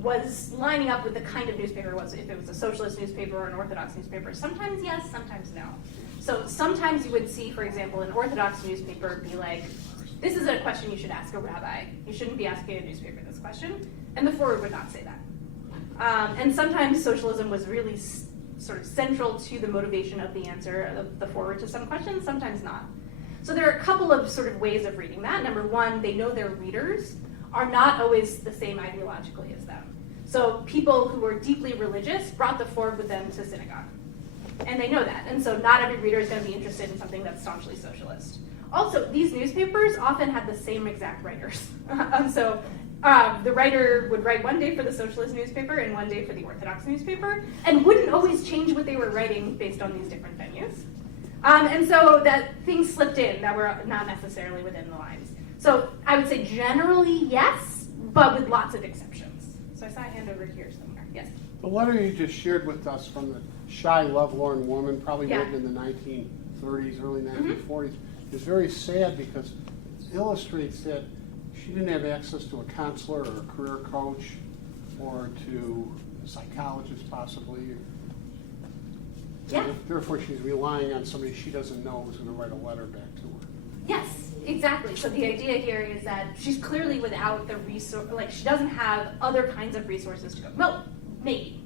was lining up with the kind of newspaper it was, if it was a socialist newspaper or an Orthodox newspaper. Sometimes yes, sometimes no. So sometimes you would see, for example, an Orthodox newspaper be like, this is a question you should ask a rabbi. You shouldn't be asking a newspaper this question. And the forward would not say that. And sometimes socialism was really sort of central to the motivation of the answer of the forward to some questions, sometimes not. So there are a couple of sort of ways of reading that. Number one, they know their readers are not always the same ideologically as them. So people who were deeply religious brought the forward with them to synagogue. And they know that. And so not every reader is going to be interested in something that's staunchly socialist. Also, these newspapers often had the same exact writers. So the writer would write one day for the socialist newspaper and one day for the Orthodox newspaper, and wouldn't always change what they were writing based on these different venues. And so that things slipped in that were not necessarily within the lines. So I would say generally yes, but with lots of exceptions. So I saw a hand over here somewhere. Yes? The letter you just shared with us from the shy, lovelorn woman, probably Yeah. written in the 1930s, early 1940s, is very sad because it illustrates that she didn't have access to a counselor or a career coach. or to a psychologist possibly. Yeah. Therefore, she's relying on somebody she doesn't know who's going to write a letter back to her. Yes, exactly. So the idea here is that she's clearly without the resource, like she doesn't have other kinds of resources to go. Well, maybe.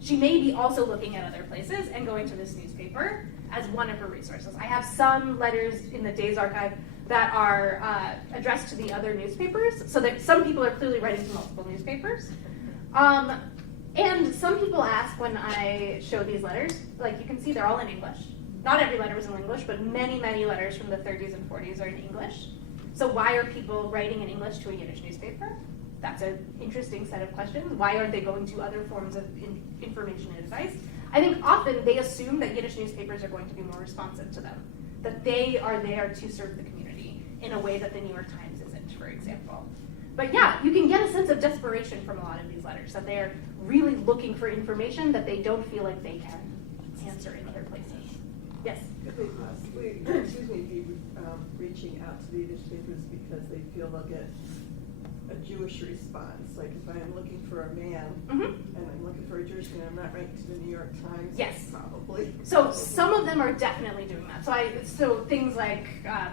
She may be also looking at other places and going to this newspaper as one of her resources. I have some letters in the Days archive that are addressed to the other newspapers, so that some people are clearly writing to multiple newspapers. And some people ask when I show these letters, like you can see they're all in English. Not every letter was in English, but many, many letters from the 30s and 40s are in English. So why are people writing in English to a Yiddish newspaper? That's an interesting set of questions. Why aren't they going to other forms of information and advice? I think often they assume that Yiddish newspapers are going to be more responsive to them, that they are there to serve the community in a way that the New York Times isn't, for example. But yeah, you can get a sense of desperation from a lot of these letters, that they're really looking for information that they don't feel like they can answer in other places. Yes? Could they possibly, be reaching out to the newspapers because they feel they'll get a Jewish response? Like if I'm looking for a man and I'm looking for a Jewish man, I'm not writing to the New York Times. Yes. Probably. So some of them are definitely doing that. So things like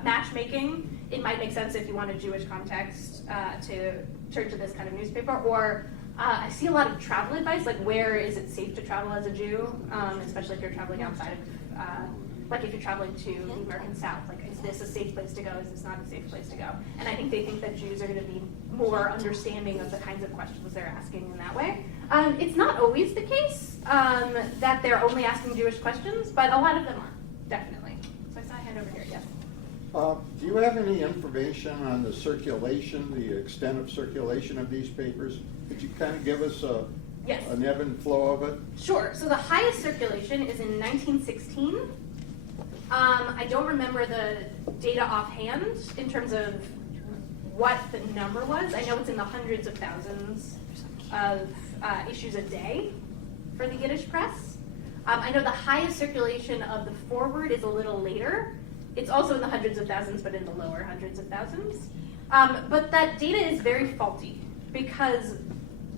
matchmaking, it might make sense if you want a Jewish context to turn to this kind of newspaper. Or I see a lot of travel advice, like where is it safe to travel as a Jew, especially if you're traveling outside of, like if you're traveling to the American South, like is this a safe place to go, is this not a safe place to go? And I think they think that Jews are going to be more understanding of the kinds of questions they're asking in that way. It's not always the case that they're only asking Jewish questions, but a lot of them are, definitely. So I saw a hand over here, yes. Do you have any information on the circulation, the extent of circulation of these papers? Could you kind of give us Yes. an ebb and flow of it? Sure. So the highest circulation is in 1916. I don't remember the data offhand in terms of what the number was. I know it's in the hundreds of thousands of issues a day for the Yiddish press. I know the highest circulation of the forward is a little later. It's also in the hundreds of thousands, but in the lower hundreds of thousands. But that data is very faulty because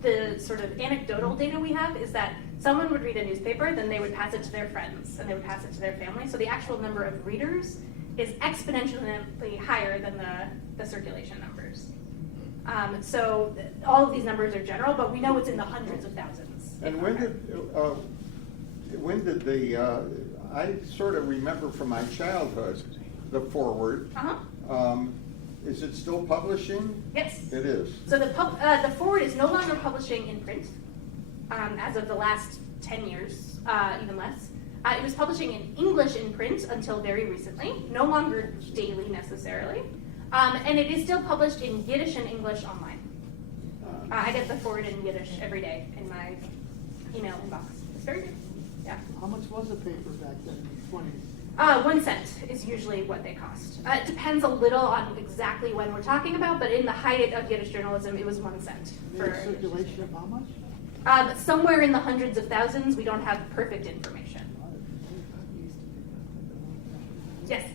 the sort of anecdotal data we have is that someone would read a newspaper, then they would pass it to their friends, and they would pass it to their family. So the actual number of readers is exponentially higher than the circulation numbers. So all of these numbers are general, but we know it's in the hundreds of thousands. And when did the, I sort of remember from my childhood, the forward. Is it still publishing? Yes. It is. So the forward is no longer publishing in print as of the last 10 years, even less. It was publishing in English in print until very recently, no longer daily necessarily. And it is still published in Yiddish and English online. I get the forward in Yiddish every day in my email inbox. It's very good. Yeah. How much was a paper back then in the 20s? 1 cent is usually what they cost. It depends a little on exactly when we're talking about, but in the height of Yiddish journalism, it was 1 cent. For circulation of how much? Somewhere in the hundreds of thousands. We don't have perfect information. Yes?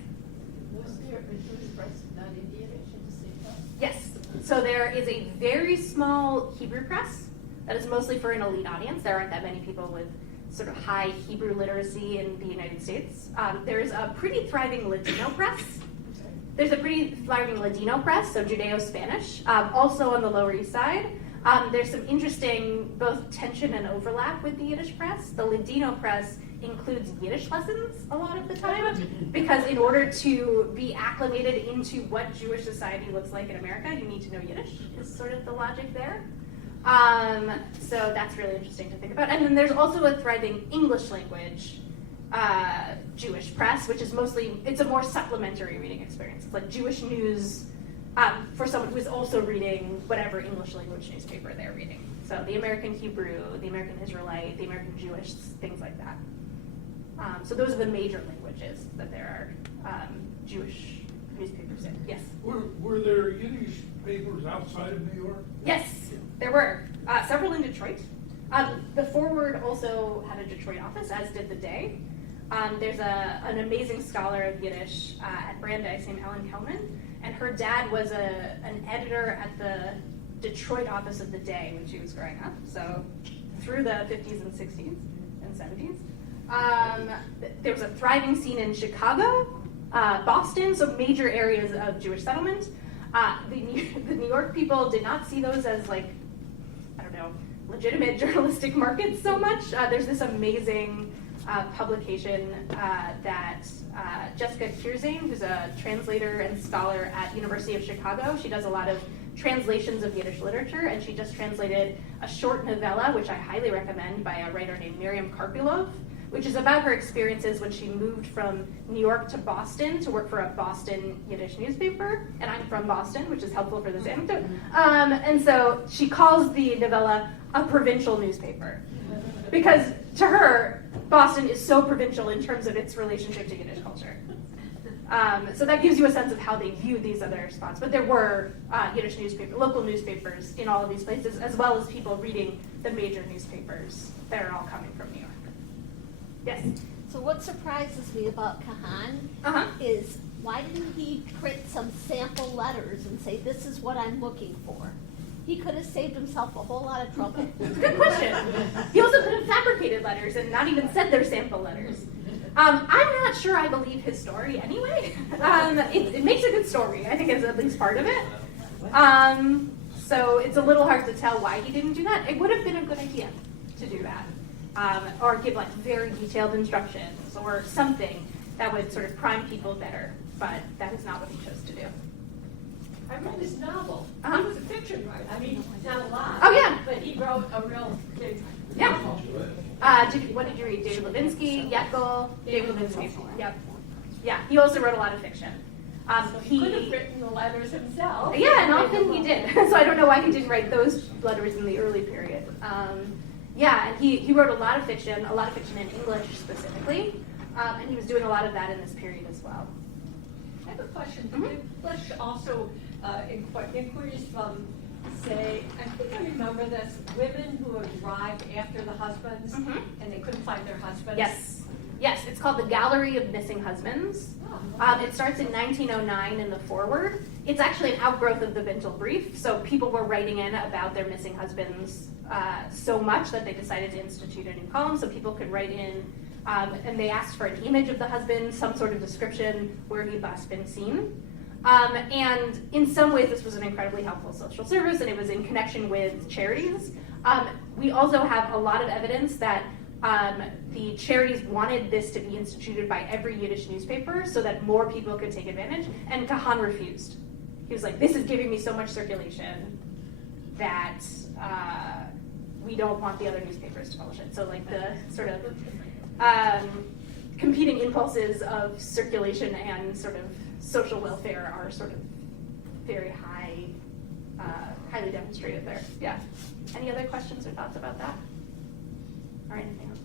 Was there a Jewish press not in Yiddish at the same time? Yes. So there is a very small Hebrew press that is mostly for an elite audience. There aren't that many people with sort of high Hebrew literacy in the United States. There's a pretty thriving Ladino press. So Judeo-Spanish, also on the Lower East Side. There's some interesting both tension and overlap with the Yiddish press. The Ladino press includes Yiddish lessons a lot of the time, because in order to be acclimated into what Jewish society looks like in America, you need to know Yiddish, is sort of the logic there. So that's really interesting to think about. And then there's also a thriving English language Jewish press, which is mostly, it's a more supplementary reading experience. It's like Jewish news for someone who is also reading whatever English language newspaper they're reading. So the American Hebrew, the American Israelite, the American Jewish, things like that. So those are the major languages that there are Jewish newspapers in. Yes? Were there Yiddish papers outside of New York? Yes, there were. Several in Detroit. The Forward also had a Detroit office, as did the Day. There's an amazing scholar of Yiddish at Brandeis named Ellen Kelman, and her dad was an editor at the Detroit office of the Day when she was growing up, so through the 50s and 60s and 70s. There was a thriving scene in Chicago, Boston, so major areas of Jewish settlement. The New York people did not see those as like, I don't know, legitimate journalistic markets so much. There's this amazing publication that Jessica Kierzane, who's a translator and scholar at University of Chicago, she does a lot of translations of Yiddish literature, and she just translated a short novella, which I highly recommend, by a writer named Miriam Karpilov, which is about her experiences when she moved from New York to Boston to work for a Boston Yiddish newspaper, and I'm from Boston, which is helpful for this anecdote. And so she calls the novella a provincial newspaper, because to her, Boston is so provincial in terms of its relationship to Yiddish culture. So that gives you a sense of how they viewed these other spots. But there were Yiddish local newspapers in all of these places, as well as people reading the major newspapers that are all coming from New York. Yes? So what surprises me about Kahan Uh-huh. is why didn't he print some sample letters and say, this is what I'm looking for? He could have saved himself a whole lot of trouble. It's a good question. He also could have fabricated letters and not even said they're sample letters. I'm not sure I believe his story anyway. It makes a good story. I think it's at least part of it. So it's a little hard to tell why he didn't do that. It would have been a good idea to do that. Or give like very detailed instructions or something that would sort of prime people better. But that is not what he chose to do. I read his novel. Uh-huh. He was a fiction writer. I mean, not a lot. Oh, yeah. But he wrote a real big Yeah. novel. What did you read? David Levinsky, Yetzel, David Levinsky. Yep. Yeah, he also wrote a lot of fiction. So he could have written the letters himself. Yeah, and often he did. So I don't know why he didn't write those letters in the early period. Yeah, and he wrote a lot of fiction in English specifically, and he was doing a lot of that in this period as well. I have a question. Mhm. Did Bush also inquiries from, say, I think I remember this, women who had arrived after the husbands Mhm. and they couldn't find their husbands? Yes, it's called the Gallery of Missing Husbands. It starts in 1909 in the foreword. It's actually an outgrowth of the Bintel Brief, so people were writing in about their missing husbands so much that they decided to institute a new column so people could write in, and they asked for an image of the husband, some sort of description where he'd last been seen. And in some ways this was an incredibly helpful social service, and it was in connection with charities. We also have a lot of evidence that the charities wanted this to be instituted by every Yiddish newspaper so that more people could take advantage, and Kahan refused. He was like, this is giving me so much circulation that we don't want the other newspapers to publish it. So like the sort of competing impulses of circulation and sort of social welfare are sort of very highly demonstrated there. Yeah. Any other questions or thoughts about that? Or anything else?